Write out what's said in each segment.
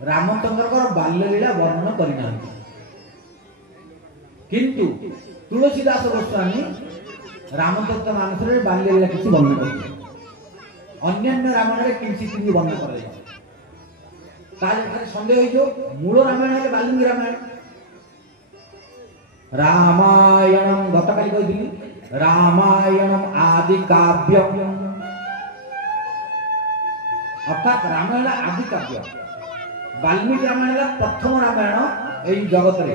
रामचंद्र बाल्य लीला वर्णन करना किंतु तुलसीदास गोस्वामी रामचरित मानस बाल्य लीला किसी वर्णन कर अन्य रामायण किंचित वर्णन कर सन्देह हो मूल रामायण वाल्मीकि रामायण रामायणम गतकाली कही रामायणम आदि काव्यम अर्थात रामायण आदि काव्य वाल्मीकि रामायण प्रथम रामायण यही जगत रे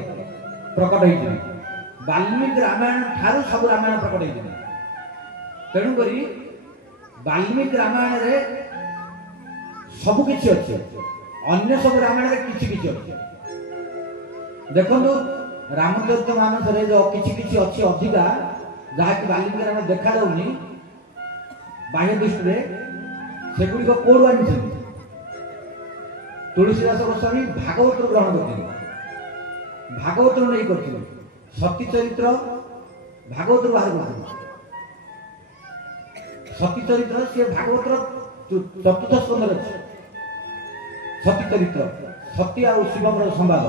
प्रकट होती वाल्मीकि रामायण ठारू सब रामायण प्रकट होती तेणुक वाल्मीकि रामायण रे सब किछि अछि अन्य सब रामायण रे किछि अछि देखंतु रामचरित मानस रे जो किछि अछि अधिका जहा कि वाल्मीकि रामायण देखा जाउनी बाह्य दृष्टि रे सेगुड़ी को कोड आनी तुलसीदास गोस्वामी भागवत ग्रहण करते भागवत नहीं करते सती चरित्र भागवत बाहर कर सती चरित्र सी भागवत चतुर्थ स्कंद अच्छे सती चरित्र सती और शिव संवाद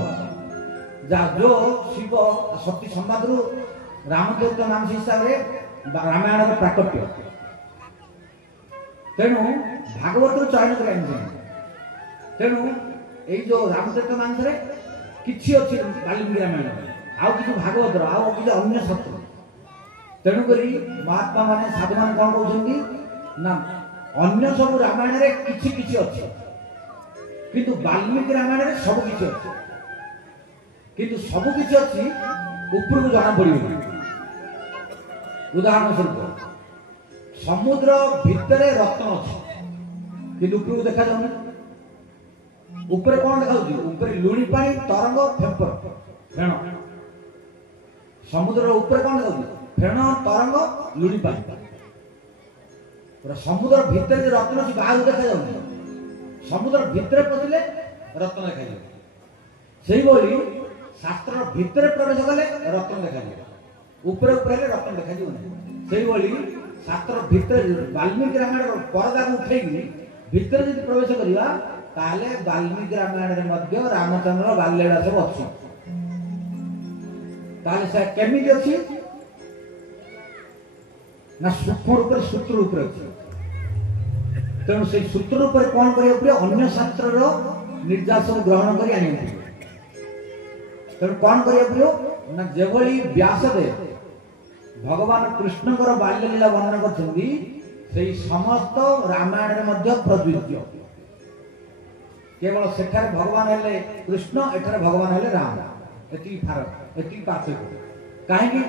जा जो शिव सती संवाद रु रामचरित मानस हिसाब से रामायण प्राकट्य तेणु भागवत चयन कर तेणु ये जो रामचरित मानस किसी अच्छी वाल्मीकि रामायण आउ कि भागवत आउ कि अन्य शत्रु तेणुक महात्मा माने साधु मान कौन कहते ना अन्य सब रामायण रे किछि अच्छी किंतु वाल्मीकि रामायण रे सब किछि अच्छी किंतु सब किछि अच्छी ऊपर को जाना पड़े उदाहरण स्वरूप समुद्र भितरे रत्न अच्छे कि ऊपर को देखा जाऊनी ऊपर कौन देखा ऊपर लुणी पानी तरंग फेपर फेण समुद्र ऊपर कौन देखा फेण तरंग लुणी पानी पूरा समुद्र भितर जो रत्न अच्छी बाहर देखा जाऊनी समुद्र भितर पशिले रत्न देखा जाए से भाई शास्त्र भितर प्रवेश कले रत्न देखा जाए ऊपर ऊपर रत्न देखा जाए से भाई शास्त्र भितर वाल्मीकि रामायण परदा उठे भितर यदि प्रवेश करवा ताले वाल्मीकि रामायण रे रामचंद्र बाल्यलीला सब अच्छी ताले से केमिति अच्छी ना सूक्ष्म रूप सूत्र रूप अच्छी तेणु से सूत्र रूप कौन करिया अन्य शास्त्र निर्देश ग्रहण कर तेणु कौन करिया ना जेभली व्यासदेव भगवान कृष्ण बाल्यलीला वर्णन करछन्ती सेही समस्त रामायण रे प्रযোज्य केवल सेठारे भगवान हेले कृष्ण एठारे भगवान हेले राम एति फरक एति पार्थक्य काहेकि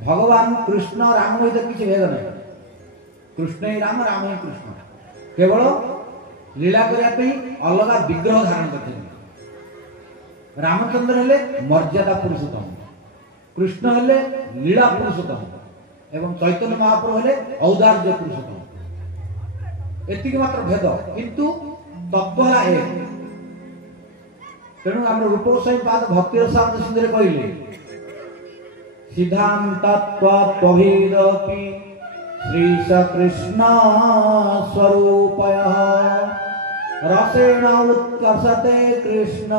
भगवान कृष्ण राम सहित किसी भेद नहीं कृष्ण ही राम राम ही कृष्ण केवल लीला करने अलग विग्रह धारण करते रामचंद्र हेले मर्यादा पुरुषोत्तम कृष्ण हेले लीला पुरुषोत्तम एवं चैतन्य महाप्रभु हेले औदार्य पुरुषोत्तम एतिक मात्र भेद किंतु तत्वला एक तेणु आम रूप गोस्वामी पाद भक्ति रसामृत सिंधु कहले सिद्धांतत्वभिरपि श्रीश कृष्ण स्वरूपयः रसेन उत्कर्षते कृष्ण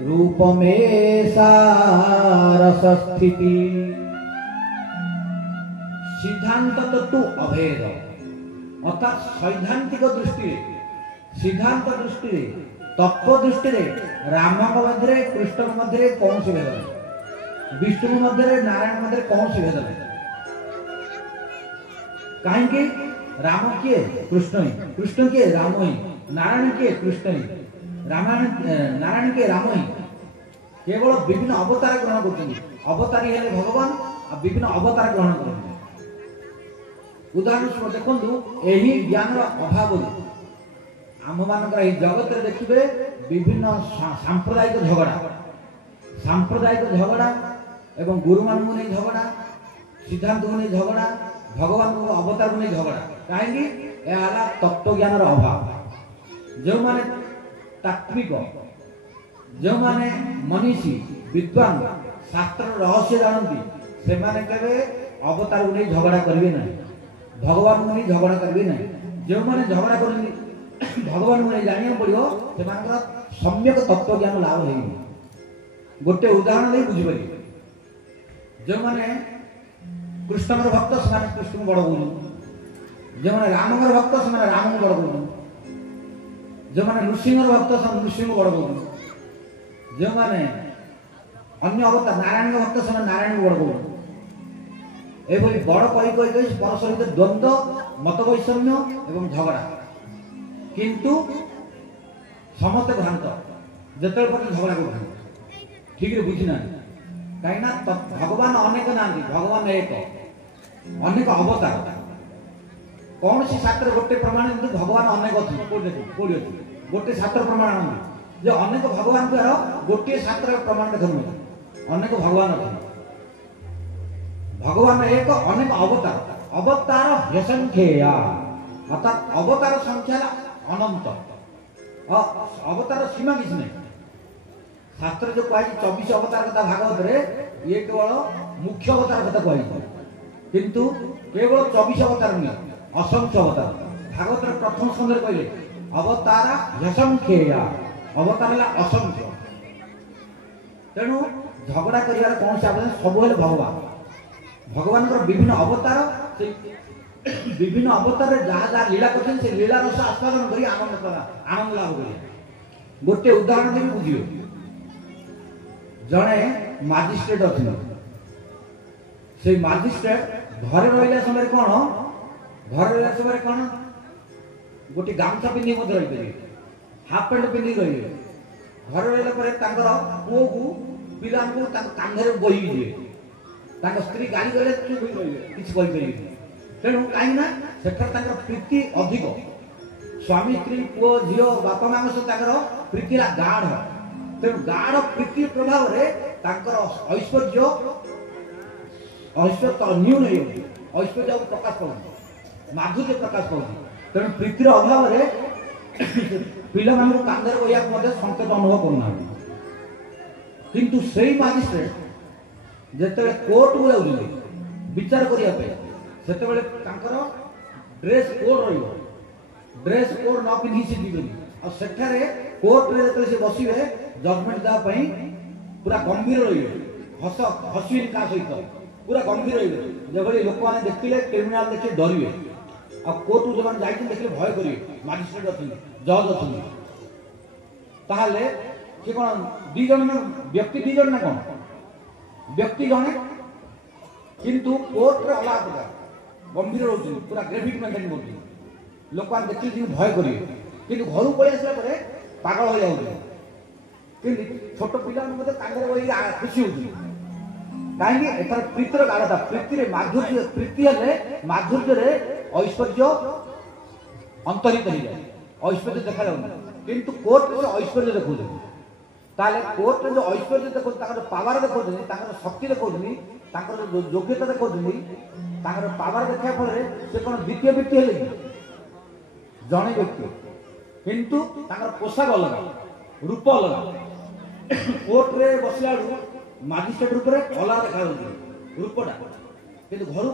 रूपमेषा रसस्थिति सिद्धांत तत्व अभेद अर्थात सैद्धांतिक दृष्टि सिद्धांत दृष्टि तत्व दृष्टि राम मध्य कृष्ण मध्य कौन सी भेद नहीं विष्णु मध्य नारायण मध्य कौन सी भेद नहीं कहीं राम किए कृष्ण ही कृष्ण किए राम ही नारायण किए कृष्ण ही रामायण नारायण के राम ही केवल विभिन्न अवतार ग्रहण कर अवतारी हेले भगवान और विभिन्न अवतार ग्रहण कर उदाहरण स्वरूप देखु यही ज्ञान अभाव आम मान जगत देखिए विभिन्न सांप्रदायिक झगड़ा एवं गुरु मान नहीं झगड़ा सिद्धांत को नहीं झगड़ा भगवान को अवतार को नहीं झगड़ा कहीं तत्व ज्ञान अभाव जो माने तात्विक जो माने मनीषी विद्वान शास्त्र रहस्य जानती से माने केवे अवतार को नहीं झगड़ा करेंगे ना भगवान को नहीं झगड़ा करेंगे ना जो माने झगड़ा करेंगे भगवान को जानिया पड़ो से सम्यक तत्व ज्ञान लाभ है गोटे उदाहरण नहीं बुझीपारे जो मैंने कृष्ण भक्त से कृष्ण को बड़ कहूँ जो मैंने राम भक्त से राम को बड़ कहूँ जो मैंने नृसिंह भक्त से नृसिंह को बड़ कहूँ जो मैंने अन्य अवतार नारायण भक्त से नारायण को बड़ कहूँ ये बड़ कही परस्पर सहित द्वंद्व मत वैषम्य एवं झगड़ा किंतु समस्त भ्रांत जिते झगड़ा कर ठीक रे बुझी ना कहीं भगवान अनेक ना भगवान एक अनेक अवतार कौन सी शास्त्र गोटे प्रमाण भगवान अनेक अच्छे गोटे शास्त्र प्रमाण जो अनेक भगवान गोटे शास्त्र प्रमाण देखा अनेक भगवान अच्छे भगवान एक अनेक अवतार अवतार असंख्या अर्थात अवतार संख्या अनंत अवतार सीमा किसी नहीं शास्त्र जो कह 24 अवतार कथा भागवत रे ये केवल मुख्य अवतार कथा कह किंतु केवल 24 अवतार नहीं असंख्य अवतार भागवत प्रथम स्कंदे कहले अवतार असंख्या अवतार है असंख्य तेणु झगड़ा कर कौन सा सब भगवान भगवान विभिन्न अवतार विभिन्न अवतार जहाँ जहाँ लीला कर लीला रस आस्वादन कर आनंद लाभ कर गोटे उदाहरण देवी बुझे जड़े मजिस्ट्रेट अच्छे से मजिस्ट्रेट घर रहा समय कौन घर रहा समय कौन गोटे गामछा पिंधि रही हाफ पैंट पिंधि रही घर रहा पुओ को पिला कांधे बोई दिए स्त्री गाड़ी गले चुप किसी तेणु कहीं प्रीति अधिक स्वामी स्त्री पुओ झील बापा माँ सहित प्रीति गाढ़ तेणु गाढ़ प्रीति प्रभाव ऐश्वर्य ऐश्वर्य न्यून ऐश्वर्य प्रकाश पाऊँ माधुर्य प्रकाश पाऊँ तेणु प्रीतिर अभाव पिला मान कांधे बहिया संकेत अनुभव करना किंतु से मजिस्ट्रेट जिते कोर्ट को जाऊँ विचार करने से ड्रेस कोड ड्रेस कोड न पिंधि से जीवन और कोर्ट रे से बसवे जजमेंट देवाई पूरा गंभीर रही हस हसवी क्या सहित पूरा गंभीर रही जो लोक मैंने देखिले क्रिमिनाल देखिए डरवे आ कोर्ट को जो जाइए देखिए भय करेंगे मजिस्ट्रेट अच्छे जज अच्छे ताहले सी कौन दी जन व्यक्ति दी जन ना कौन व्यक्ति जड़े किंतु कोर्ट रे अलग प्रकार गंभीर रोचे पूरा ग्रेविटी मेंटेन कर लोक देखिए भय करेंगे कि घर पलि आसला पागल हो जाए छोट पिला कांधे बही खुशी होती कहीं एथर प्रीतिर गाढ़ता प्रीति माधुर्य प्रीति हेले माधुर्य ऐश्वर्य अंतरित हो जाए ऐश्वर्य देखा जाऊँ किंतु कोर्ट से ऐश्वर्य देखा ताले कोर्ट जो ऐश्वर्य देखो पावर देखो शक्ति देखो योग्यता देखो पावर देखा फल से कौन द्वितीय व्यक्ति है जड़े व्यक्ति किंतु पोशाक अलग रूप अलग कोर्ट रे बसला मजिस्ट्रेट रूप में अलग देखा रूपटा कि घर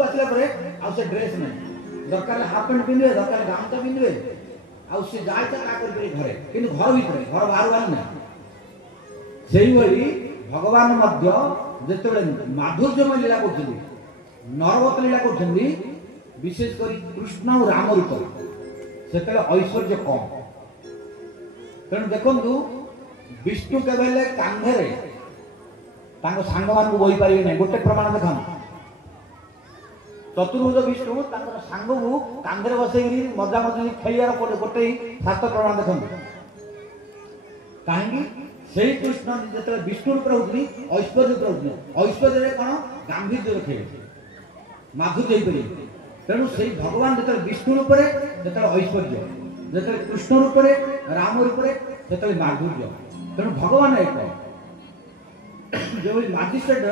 आसला से ड्रेस नहीं दरकार हाफ पैंट पिंधे दरकार गामछा पिंधे आए घरे कि घर भीतर घर बाहर बाहर ना से भगवान जिते माधुर्यमय लीला कर नरवत लीला कर विशेषकर कृष्ण और राम रूप से ऐश्वर्य कम तेणु देखु विष्णु केवल कांधे सांग मान बही पारे ना गोटे प्रमाण देखा चतुर्भुज विष्णु सांग को कांधे बसई मजा मजा खेलार गोटे शास्त्र प्रमाण देखते कहीं से कृष्ण जो विष्णु रूप होती ऐश्वर्य ऐश्वर्य कौन गांधीर्य रखे माधुर्य पारे तेणु से भगवान जो विष्णु रूप जो ऐश्वर्य जो कृष्ण रूप राम रूप से माधुर्य तेणु भगवान एक जो मजिस्ट्रेट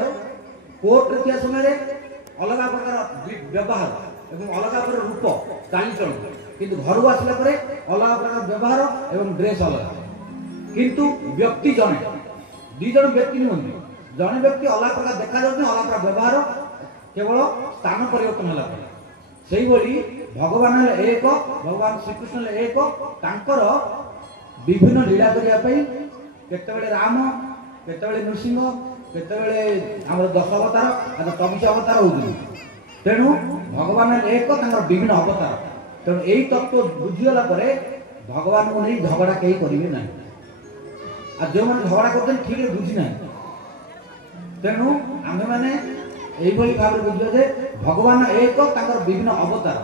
कोर्ट रे समय अलग प्रकार व्यवहार और अलग प्रकार रूप चालीचलन किंतु घर आसला अलग प्रकार व्यवहार और ड्रेस अलग किंतु व्यक्ति जड़े दी जन व्यक्ति नुहति जड़े व्यक्ति अलग प्रकार देखा जाए अलग प्रकार व्यवहार केवल स्थान परिवर्तन है सेही बोली भगवान एक भगवान श्रीकृष्ण एक तांकर विभिन्न लीला करिया पई केतेबेले राम केतेबेले नृसिंह केतेबेले हमर 10 अवतार आ 24 अवतार होउली तेणु भगवान एक तांकर विभिन्न अवतार तेणु एई तत्व बुझिगला परे भगवान को नहीं झगड़ा कहीं करेंगे ना आ जो मैंने झगड़ा करते ठीक बुझी ना तेणु आमे माने एई भली भाव बुझियो जे भगवान एक तांकर विभिन्न अवतार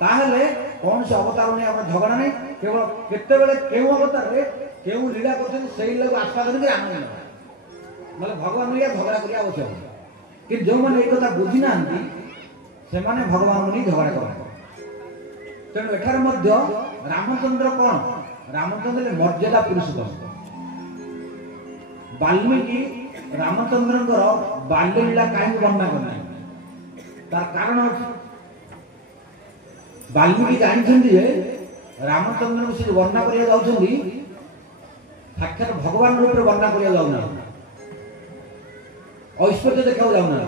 ताहले कौन से अवतार नहीं हम झगड़ा नहीं केवल केते बेले केउ अवतार रे केउ लीला करते सेही लोग आस्वादन के आनंद ना मतलब भगवान लिया झगड़ा करिया आवश्यक कि जो मैंने एक कथा बुझी नांती से माने भगवान नहीं झगड़ा करते तेणु एठार मध्य रामचंद्र कौन रामचंद्र मर्यादा पुरुषोत्तम वाल्मीकि रामचंद्र बाल्य लीला कहीं वर्णना करना तार कारण वाल्मीकि जानते रामचंद्र से वर्णना करिया जाउछंदी साक्षात भगवान रूप में वर्णना करिया जाउना ऐश्वर्य देखा जाउना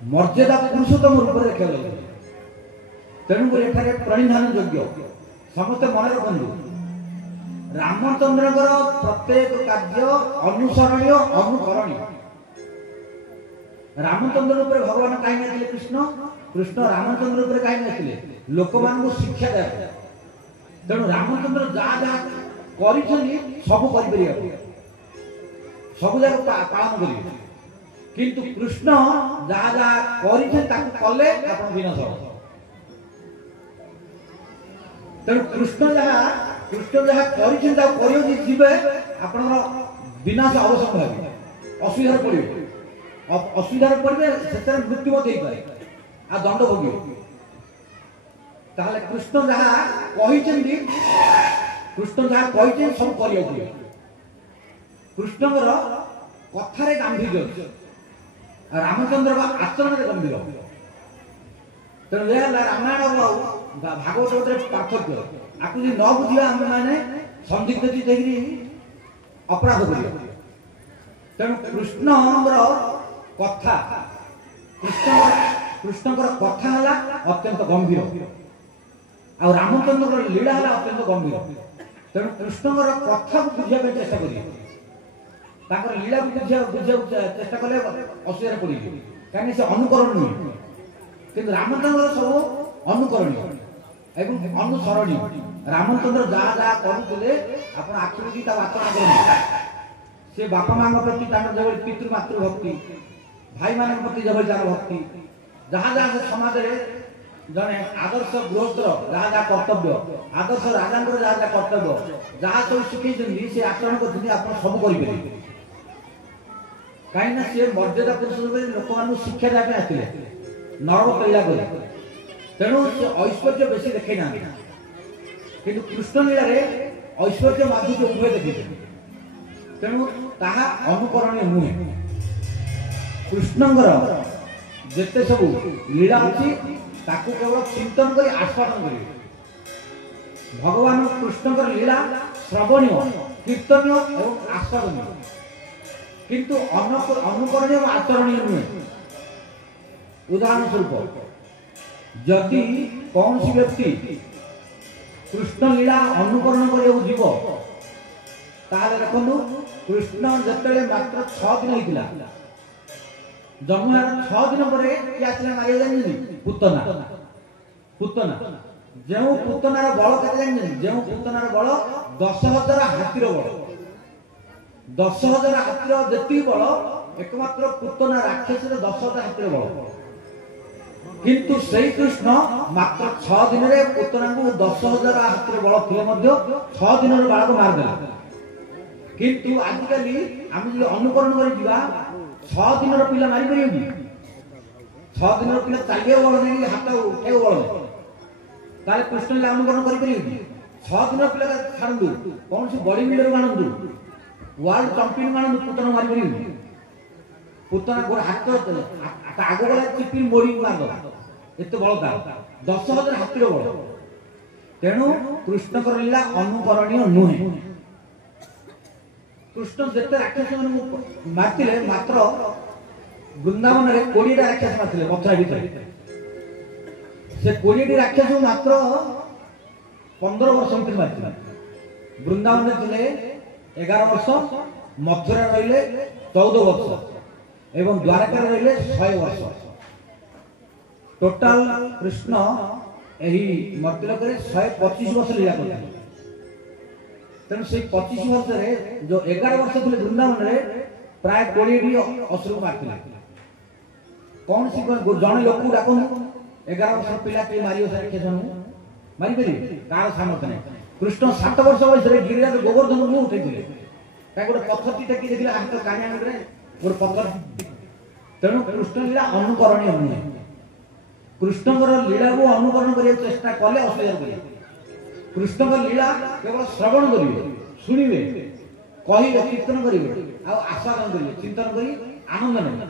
मर्यादा पुरुषोत्तम रूप में देखा जाउना तेणुक एठारे प्रणिधान योग्य समस्त मन रखु रामचंद्र प्रत्येक कार्य अनुसरणीय अनुकरणीय रामचंद्र रूप भगवान कहीं आते कृष्ण कृष्ण रामचंद्र रूप कहीं आते लोक मान शिक्षा दे तेणु रामचंद्र जहाँ जहाँ कर सब सब जगह पालन करेंगे किंतु कृष्ण जहाँ जहाँ कले विनाश हो तेणु कृष्ण जहाँ जीवे आप विनाश अवश्य भावी असुविधा पड़े असुविधा पड़े से मृत्यु पाए आ दंड भोगे कृष्ण जहाँ कृष्ण जहाँ सब कर कृष्ण कथार गांभीर्य रामचंद्र आचरण गंभीर तेणु रामायण भागवत पार्थक्य आपको न बुझा आम मैंने संदिग्ध देखिए अपराध कर तेणु कृष्ण कथा कृष्ण कथा है अत्यंत गंभीर आ रामचंद्र लीला है अत्यंत गंभीर तेणु कृष्ण कथा को बुझा चेष्टा कर लीला को बुझा चेष्टा कले असुविधा पड़े कहीं से अनुकरण नुहे कि रामचंद्र सब अनुकरणीय एवं अनुसरणीय रामचंद्र जहाँ जहाँ करुले आप आखिरी आचरण करें से बापा माँ प्रति जो पितृमातृ भक्ति भाई मान प्रति जो भक्ति जहाँ जहाँ से समाज जड़े आदर्श गृहस्थ जहाँ जहाँ कर्तव्य आदर्श राजा जहाँ जहाँ कर्तव्य जहाँ सब शिखई से आचरण कर सब करेंगे कहीं सी मर्यादा पुरुष लोक मान शिक्षा देवाई आसते नरक लीला कर तेणु से ऐश्वर्य बेसी देखे ना कि कृष्ण लीला ऐश्वर्य माधुर्य उभय देखते तेणु ताहा अनुकरणीय नुहे कृष्णंकर जिते सब लीला अच्छी ताकू केवल चिंतन कर आस्वादन करेंगे भगवान कृष्णंकर लीला श्रवणीय कीर्तनीय और आस्वादनीय किंतु अनुकरणीय और आचरणीय नुहे उदाहरण स्वरूप जदि कौन सी व्यक्ति कृष्ण लीला अनुकरण कर देखु कृष्ण जिते मात्र 6 दिन होता जन्म 6 दिन पर किए आसला मारे जानी पुतना पुतना जो पुतनार बल के जो पुतनार बल 10,000 हाथीर बल 10,000 हाथीर जी बल एकमात्र पुतना राक्षस 10,000 हाथीर बल किंतु सही कृष्ण मात्र 6 दिन में पुतना को 10,000 हाथीर बल थे 6 दिन बालक मारदे किंतु आजिकल आम जो अनुकरण कर 6 दिन पिला मारी पारे 6 दिन पिला चलिए बल नहीं हाथ उठे बल नहीं कृष्ण अनुकरण कर 6 दिन पिला छाड़ू कौन सी बड़ी बिल्डर आणु वर्ल्ड चंपियन आणु पुतना मारी पारे पुतना गोटे हाथ आग गला चिपी मोड़ी मारद एत बल था 10,000 हाथीर बल तेणु कृष्ण लीला अनुकरणीय नुहे कृष्ण जिते राक्षस मारते मात्र वृंदावन में 20 राक्षस मारते मथुरा भीतर से 20 राक्षस मात्र 15 वर्ष भीतर मारी वृंदावन थे 11 वर्ष मथुरा रहिले 14 वर्ष एवं द्वारका रहिले 100 वर्ष टोटाल कृष्ण यही मर्त्यलोक 125 वर्ष लीला करते तेणु से 25 वर्ष जो 11 वर्ष थे वृंदावन में प्राय 20 असुर मारते कौन सी जन लोक डाक 11 वर्ष पिला किए मार मारिपारे कार सामर्थ्य नहीं कृष्ण 7 वर्ष बयस गिरिराज गोवर्धन को उठे गोटे पत्थर टेकी देखिए हाथ काणी आगे गोटे पत्थर तेणु कृष्ण लीला अनुकरणीय नुहे कृष्ण लीला को अनुकरण करने चेष्टा कले असुविधा करेंगे कृष्ण लीला केवल श्रवण करेंगे शुणे कहे कीर्तन करेंगे आस्वादन करेंगे चिंतन कर आनंद नहीं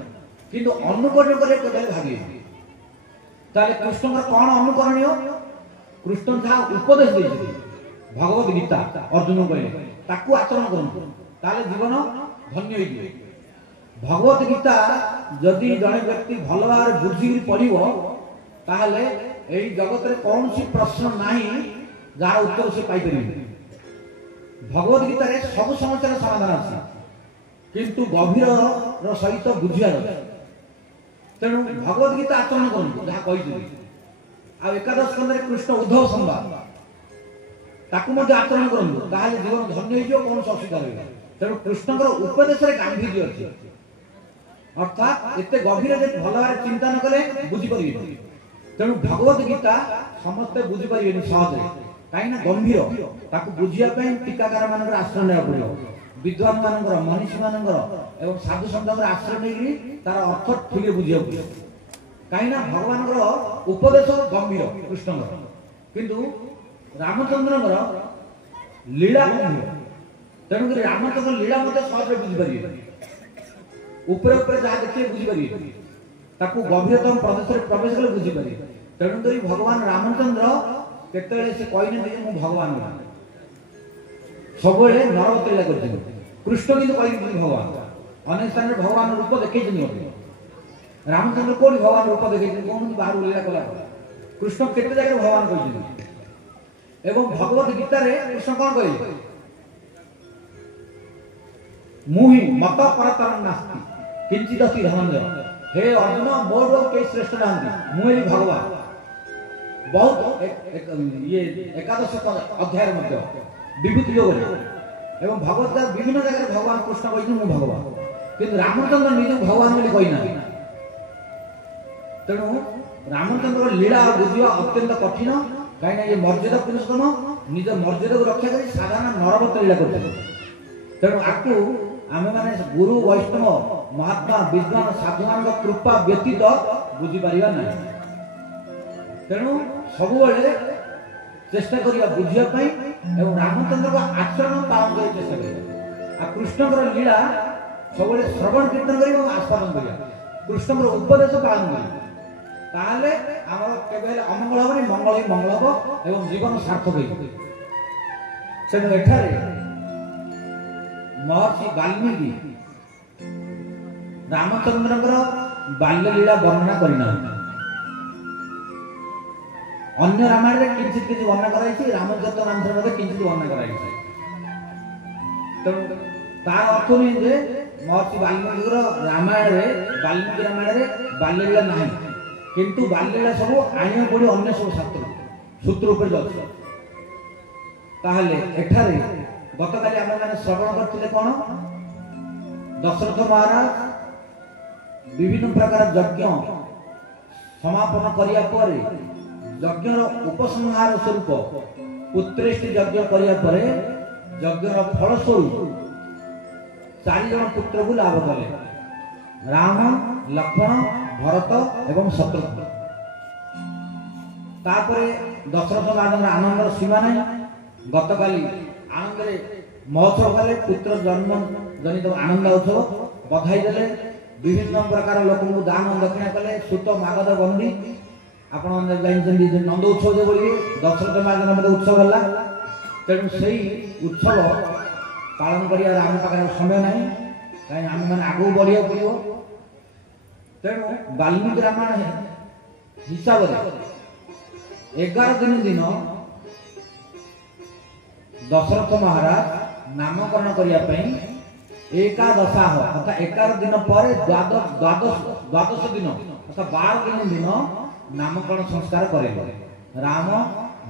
किंतु अनुकरण करेंगे भागे ताले कृष्ण कौन अनुकरणीय कृष्ण जहाँ उपदेश देते भगवत गीता अर्जुन कहले ताकू आचरण करते ताले जीवन धन्य हो भगवत गीता जदि जड़े व्यक्ति भल भाव बुझी पढ़ो ताहले एई जगत रे कौन सी प्रश्न नहीं जार उत्तर से पाई परिबे भगवत गीता रे सब समस्या समाधान अछि किंतु गभीर रो सहित बुझिया तेणु भगवत गीता आचरण करु जहाँ कहि आ एकादश स्कंद कृष्ण उद्धव संवाद ताकू मध्य आचरण करु ताहले जीवन धन्य हो कौन असुविधा रही तेणु कृष्ण उपदेश रे गांभीर्य अछि अर्थात एते गभीर जे भल भाव चिंता न कले बुझी परिबे तेणु भगवत गीता समस्ते बुझी पारे सहज कहीं गंभीर ताकू बुझिया टीकाकार मान आश्रय ना पड़ो विद्वान मान मनीषी मान एवं साधु संत आश्रय नहीं तार अर्थ ठीक बुझा पड़ो कहीं भगवान उपदेश गंभीर कृष्ण किंतु रामचंद्र लीला गंभीर तेणुक रामचंद्र लीला मत सहज बुझीपारे ऊपर ऊपर जहाँ देखिए बुझीपारे ताकू गभीरतम प्रदेश में प्रवेश कले बुझीपारे तेणुक भगवान रामचंद्र केतले से कही मु भगवान सब नरवत लीला कर कृष्ण किंतु कही भगवान अनेक स्थान भगवान रूप देखे रामचंद्र कौन भगवान रूप देखे कौन बाहर लीला कला कृष्ण केते जगह भगवान कही एवं भगवत गीता रे कृष्ण कौन कहे मुहि मत परतर नास्ति किंचित अस्ति धनंजय हे अर्जुन मोर के श्रेष्ठ नांदी मुहि भगवान बहुत ये एकादश अध्याय मध्य विभूति योग एवं भगवत विभिन्न जगह भगवान कृष्ण कही मु भगवान किंतु रामचंद्र निज भगवान बोली कही ना तेणु रामचंद्र लीला बुझा अत्यंत कठिन कहीं ये मर्यादा पुरुषोत्तम निज मर्यादा को रक्षा कर साधारण नरवत लीला करते तेणु आपको आम मैंने गुरु वैष्णव महात्मा विद्वान साधु मान कृपा व्यतीत बुझीपार ना तेणु सब चेष्टा करिया बुझिया एवं रामचंद्र का आचरण पालन कर चेष्टा करिया कृष्ण लीला सब श्रवण कीर्तन कर आस्वादन करिया कृष्ण उपदेश पालन करिया ताहले आमर केबे अमंगल हबनी मंगल ही मंगल हब एवं जीवन सार्थक होई तेणु एठारे महर्षि वाल्मीकि रामचंद्र बाल्य लीला वर्णना करना अन्य रामायण में किंचित किंचित वर्णना कराई रामचरित मानस में किंचित वर्णना कराई तेणु तार अर्थ नहीं जे महर्षि वाल्मीकि रामायण वाल्मीकि रामायण बाल्य लीला नहीं किंतु बाल्य लीला सब आनिया पड़ी अन्य सब शास्त्र सूत्र उपर जाउछ ताहले एठारे गतकाली आम मैंने श्रवण करते कौन दशरथ महाराज विभिन्न प्रकार यज्ञ समापन करिया परे यज्ञर उपसंहार स्वरूप पुत्रेष्टि यज्ञ करिया परे यज्ञर फल स्वरूप 4 जन पुत्र को लाभ कले राम लक्ष्मण भरत एवं शत्रुघ्न तापरे दशरथ महाराज आनंदर सीमा नहीं गतकाली आनंद महोत्सव कले पुत्र जन्म जनित आनंद उत्सव बधाई देले विभिन्न प्रकार लोक दान दक्षिणा कले सुत मागध बंदी आपण नंद उत्सव जो बोलिए दशरथ महाराज उत्सव है तेणु से उत्सव पालन कर आम पाखे समय ना कहीं आम मैंने आगू बढ़िया पड़ो तेणु वाल्मीकि रामायण हिसाब से 11 दिन दशरथ महाराज नामकरण करने एकादशाह अर्थात 11 दिन पर द्वादश दिन अर्थात 12 दिन नामकरण संस्कार करेंगे राम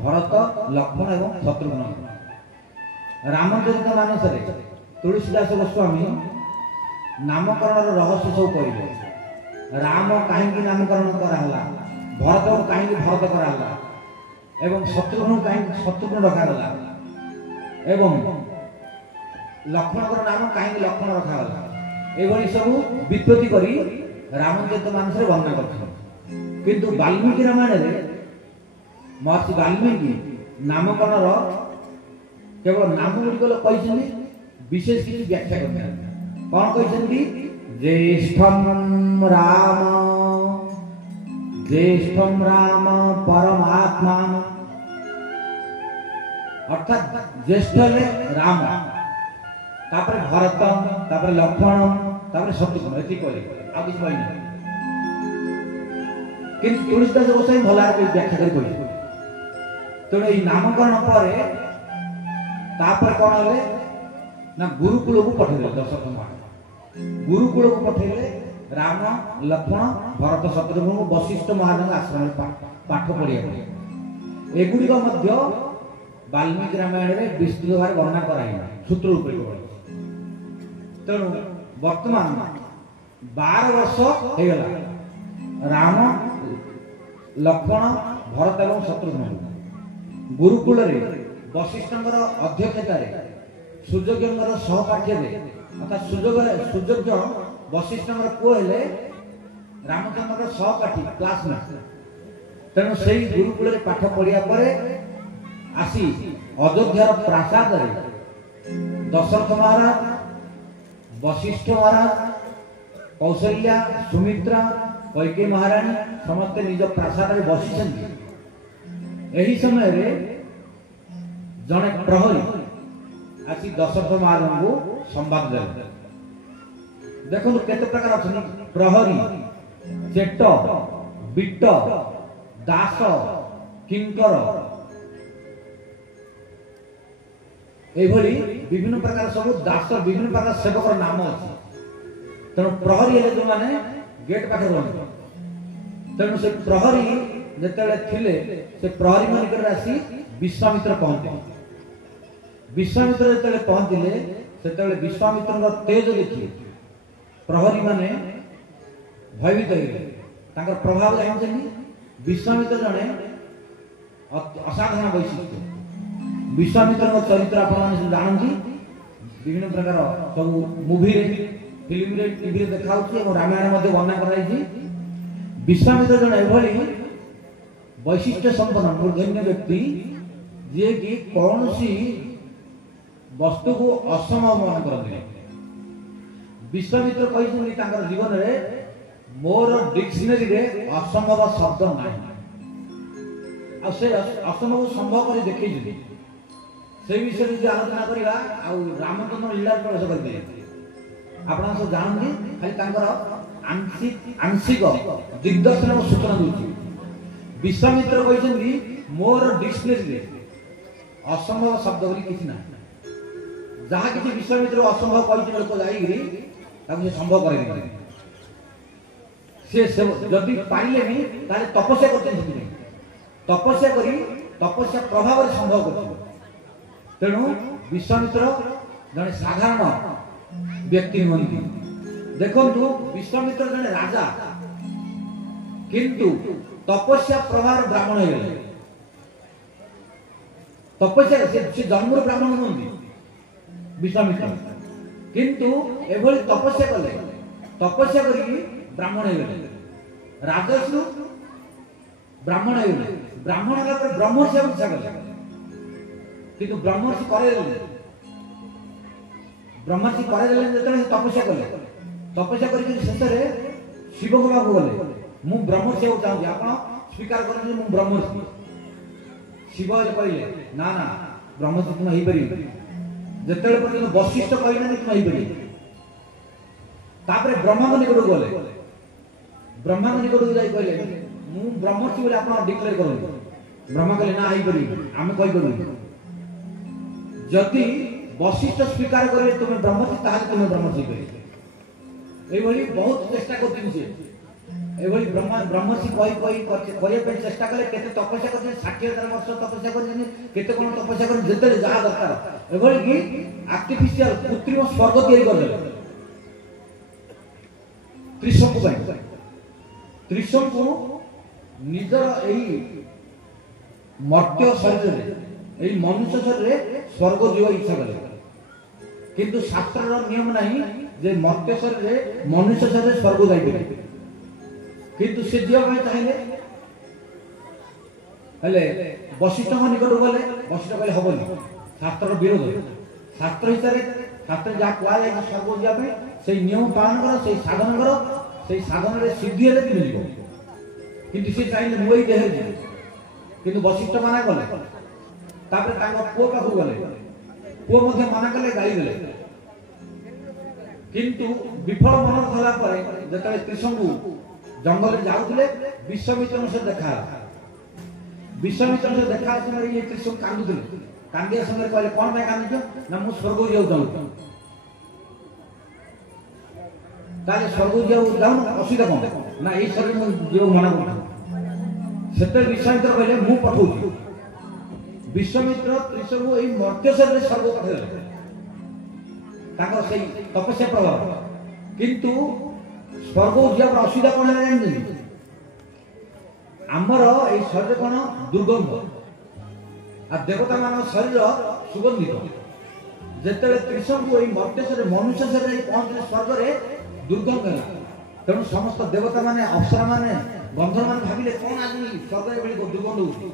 भरत लक्ष्मण एवं शत्रुघ्न। रामचरित मानस तुलसीदास गोस्वामी नामकरण रहस्य सब कह राम कहीं नामकरण कराला भरत को कहीं भरत कराला एवं शत्रुघ्न कहीं शत्रुघ्न रखागला एवं लक्ष्मण को नाम कहीं लक्ष्मण रखागला एभली सब वित्पत्ति करी रामचरित मानस वर्णना कर किंतु वाल्मीकि रामायण महर्षि वाल्मीकि नामकरण केवल नाम गुड़िक विशेष किसी व्याख्या कर कौन कहते ज्येष्ठम राम परमात्मा अर्थात ज्येष्ठ राम तापर भरत तापर लक्ष्मण तापर शत्रुघ्न एति कहले आ किछ कहना किंतु तुलसीदास गोसाई भला व्याख्या कर कहले तेणु ये नामकरण पर तापर कौन हेले ना गुरुकुल को पठेले दशरथ महाराज गुरुकुल को पठेले राम लक्ष्मण भरत शत्रुघ्न को वशिष्ठ महाराज आश्रम पाठ पढ़िया एगुड़िक वाल्मीकि रामायण में विस्तृत भाव वर्णना कराइला सूत्र रूप तेणु वर्तमान 12 वर्ष हो गला राम लक्ष्मण भरत एवं शत्रुघ्न गुरुकुल वशिष्ठ अध्यक्षता सूर्यज्ञ सहपाठ्य अर्थात सूर्यज्ञ वशिष्ठ पुओ हेले रामचंद्र सहपाठी क्लासमेट तेणु से गुरुकुल पाठ पढ़िया पर आसी अयोध्यार प्रासाद दशरथ महाराज वशिष्ठ महाराज कौशल्या सुमित्रा कैकेयी महाराणी समस्त निज प्रासाद में बसी एही समय रे जने प्रहरी आसी दशरथ महाराज को संवाद देले देखो केते प्रकार अछि प्रहरी चेट बिट्ट दास किंकर एभली विभिन्न प्रकार सब दास विभिन्न प्रकार सेवक नाम अछि तेणु प्रहरी हेले जो माने गेट पाखे रहନ୍ତି तेणु से प्रहरी जेतेले थिले से प्रहरी मानिकर आसी विश्वामित्र पहुंचे विश्वामित्र जेतेले पहुंचले सेतेले विश्वामित्रଙ୍କ तेज देखि प्रहरी माने भयभीत होइले तांकर प्रभाव जानछन्ती विश्वामित्र जने असाधारण वैशिष्ट्य विश्वामित्रଙ୍କ चरित्र आपण माने जानନ୍ତି विभिन्न प्रकार सब मूवी रे फिल्म रे टीवी रे देखाउछि और रामायण मध्ये वर्णना कराइछि विश्वामित्र जने एभली वैशिष्ट्य संपन्न मूर्धन्य व्यक्ति जे कि कौनसी वस्तु को असंभव मान करते विश्वामित्र कहते तांकर जीवन रे मोर डिक्शनरी रे असंभव शब्द नाही आ से असंभव संभव कर देखै से विषय जे आलोचना करिवा आ रामचंद्र लीला प्रवेश करते आपण सब जानନ୍ତି खाली तांकर आंशिक दिग्दर्शन सूचना दूची विश्वामित्र कहते मोर डिक्शनरी रे असंभव शब्द बोली किछि ना जहाँ किसी विश्वामित्र असंभव कही लोक जाइए संभव कर जदि पाइले नहीं तपस्या कर तपस्या करी तपस्या प्रभाव संभव कर तेणु विश्वामित्र जड़े साधारण व्यक्ति नुहति देखु विश्वामित्र जड़े राजा किंतु तपस्या प्रभाव ब्राह्मण हो गए तपस्या से जन्म ब्राह्मण नुहति विश्वामित्र किंतु एभली तपस्या कले तपस्या करी ब्राह्मण हो गए राजस्व ब्राह्मण हो गए ब्राह्मण का ब्रह्मर्षि इच्छा कले किंतु ब्रह्मर्षि ब्रह्मर्षि जो तपस्या कले तपस्या कर शेष शिव को पाक गले मु ब्रह्मर्षि हो चाहूँ आप स्वीकार करें मु ब्रह्मर्षि शिव कहले ना ना ब्रह्मर्षि तुम हो पार जिते पर्यटन वशिष्ठ कहना तुम हो पार ब्रह्मा निकट को गले ब्रह्मा निकट को जाए कहले मु ब्रह्मर्षि बोले आप डिक्लेयर करूँ ब्रह्मा कहले ना आई करी आमे कहि करू जदि वशिष्ठ स्वीकार करे तुम ब्रह्म छी ताहाले तुम ब्रह्म छी कहि एभली बहुत चेष्टा करथिन से एभली ब्रह्मसी कही चेष्टा कले केते तपस्या कर 60,000 वर्ष तपस्या कर केते कोन तपस्या कर जते जहा दरकार एभली कि आर्टिफिशियल कृत्रिम स्वर्ग तैयारी कर देले त्रिशंकु निजर एई मर्त्य शरीर रे एई मनुष्य शरीर रे स्वर्ग जीव इच्छा कले किंतु शास्त्र नियम नहीं जे मर्त्य शरीर रे मनुष्य शरीर रे स्वर्ग जाई पारे किंतु से जीव में चाहिए हेले वशिष्ठ निकट गले वशिष्ठ कहले हबनी शास्त्र विरोध शास्त्र हिसाब शास्त्र जहाँ कह स्वर्ग जाए से नियम पालन कर से साधन रे सिद्धि हेले मिल किंतु से चाहिए मुई देह किंतु वशिष्ठ माना गले तापर तांको पुओ पाखु गले पुओ मध्ये माना कले गाली देले किंतु विफल मन होला परे जतले त्रिशंकु जंगल जाऊले विश्वामित्र से देखा विश्वामित्र से देखा समय ये त्रिशंकु कांदुले कांदिया समय कहले कोन में कांदुछ ना मु स्वर्ग जाऊ जाऊ ताले स्वर्ग जाऊ जाऊ असुविधा कोन ना ए शरीर मु जीव मना कर सेते विश्वामित्र कहले मु पठौछी विश्वामित्र त्रिशंकु ए मर्त्य शरीर स्वर्ग पठेले ताकर सही तपस्या प्रभाव किंतु स्वर्ग उद्यान असुविधा कौन है जानते आमर ए शरीर कौन दुर्गंध आ देवता मान शरीर सुगंधित जिते त्रिशंकु ए मर्त्य शरीर मनुष्य शरीर पहुंचले स्वर्ग रे दुर्गंध है तेणु समस्त देवता माने अप्सरा माने गंधर्व माने भाविले कौन आज स्वर्ग रे दुर्गंध होती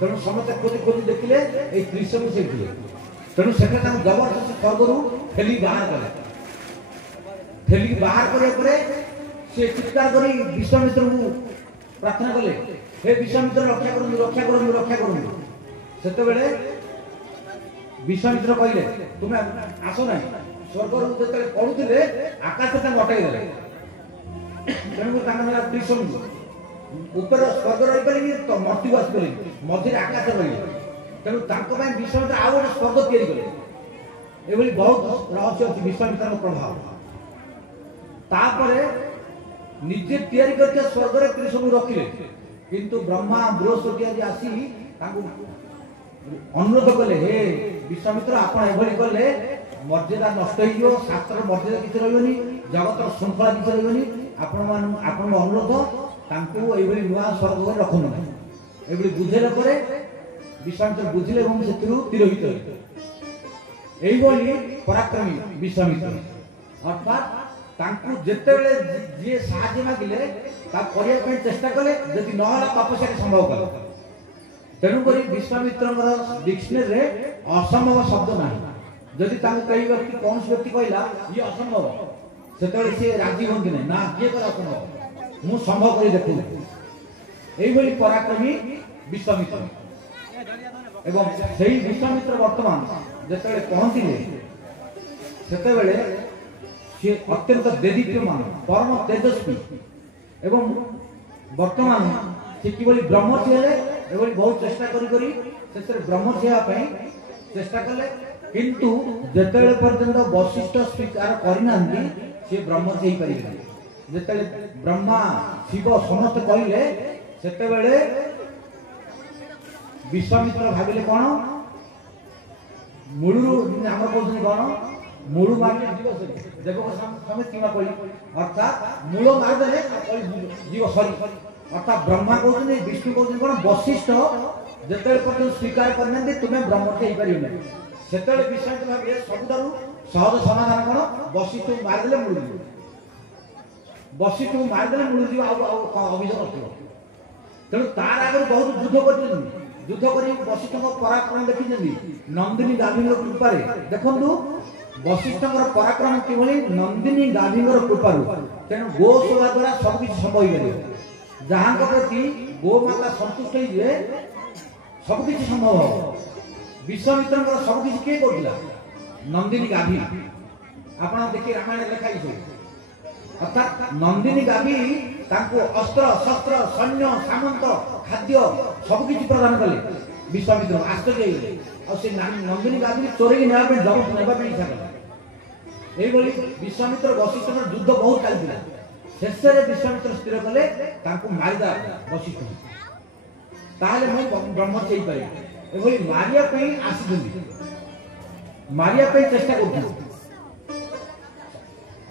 तेणु समस्त खोजी खोजी देखिले ए त्रिशंकु से तेणु से जबरदस्त स्वर्ग रु ठेली बाहर कले ठेली बाहर करे से चित्कार करी विश्वामित्र को प्रार्थना कले हे विश्वामित्र रक्षा करूँ रक्षा करूँ रक्षा करूँ सेते बेले विश्वामित्र कहले तुम आसो ना स्वर्ग जो पढ़ुले आकाश हटाई देले तेणु त्रिशंकु ऊपर स्वर्ग रही पारे तो मर्त्यु आस पारे मझे आकाश रही तेणु विश्वामित्र आउ गोटे स्वर्ग तैयारी कले एभली बहुत रहस्य अच्छी विश्वामित्र प्रभाव तापरे निजे तैयारी करके स्वर्ग रे त्रिशंकु रखिले किंतु ब्रह्मा बृहस्पति आदि आसी तांको अनुरोध कले हे विश्वामित्र आपण एभली कले मर्यादा नष्ट हो शास्त्र मर्यादा किसी रही जगत श्रृंखला किसी रही आपण अनुरोध तांको एभली नुआ स्वर्ग रे रखनु एभली बुझेला परे विश्वामित्र बुझिले एवं सेतिरु तिरोहित एभली पराक्रमी विश्वामित्र अर्थात तांको जेतेबेले जे साहाय्य मागिले ता करिया पे चेष्टा कले जदि न होला तपस्या के संभव कले तेणु करी विश्वामित्रଙ୍କର डिक्शनरी रे असंभव शब्द नाही जदि तांको कई व्यक्ति कौन व्यक्ति कहला ये असंभव सेतेबेले से राजी होंगे नहीं ना के कर असंभव मु संभव करी देखु एभली पराक्रमी विश्वामित्र एवं सही विश्वामित्र वर्तमान जेतेबेले पहुंचिले सेतेबेले से अत्यंत देदीप्यमान परम तेजस्वी एवं वर्तमान से किभली ब्रह्मर्षि हेले एभली बहुत चेष्टा करी शेष ब्रह्मर्षि हेबा चेष्टा कले किंतु जेतेबेले पर्यंत वशिष्ठ स्वीकार करिनांती से ब्रह्मर्षि हेई परिबे जेतेबेले ब्रह्मा शिव समस्त कहिले सेतेबेले विश्वामित्र भाविले कोन मूलु हमर कहउछन कोन मूलु मारले जीव सरी देवक समेत सीमा कही अर्थात मूल मारदेले जीव सरी अर्थात ब्रह्मा कहउछन विष्णु कहउछन कोन वशिष्ठ जेतेबेले पर्यंत स्वीकार करनांती तुमे ब्रह्मर्षि हेई परिबे नै सेतेबेले विश्वामित्र भाविले सबुठारु सहज समाधान कोन वशिष्ठ मारदेले मूलु जीव वशिष्ठ मारदेले मूलु जीव अभियोग नथिबो तेणु तार आगे बहुत युद्ध कर युद्ध करी वशिष्ठ पराक्रम देखी नंदिनी गाभी कृपा देखु वशिष्ठ पराक्रम किभली नंदिनी गाभी कृपा तेणु गो सेवा द्वारा सबकि संभव हो जहाँ प्रति गोमाता संतुष्ट हो सबकि संभव हो विश्वामित्र सबकि किए कर नंदिनी गाभी आप देखिए रामायण लिखाई अर्थात नंदिनी गाभी अस्त्र शस्त्र सैन्य सामंत खाद्य सबकि प्रदान कले विश्वामित्र आश्चर्य नंदिनी गादी चोरी ना इच्छा कले विश्वामित्र वशिष्ठ युद्ध बहुत चलता शेष विश्वामित्र स्थिर कले मारिदा वशिष्ठ मुझे ब्रह्मचारी पारे मारिया मारिया चेष्टा कर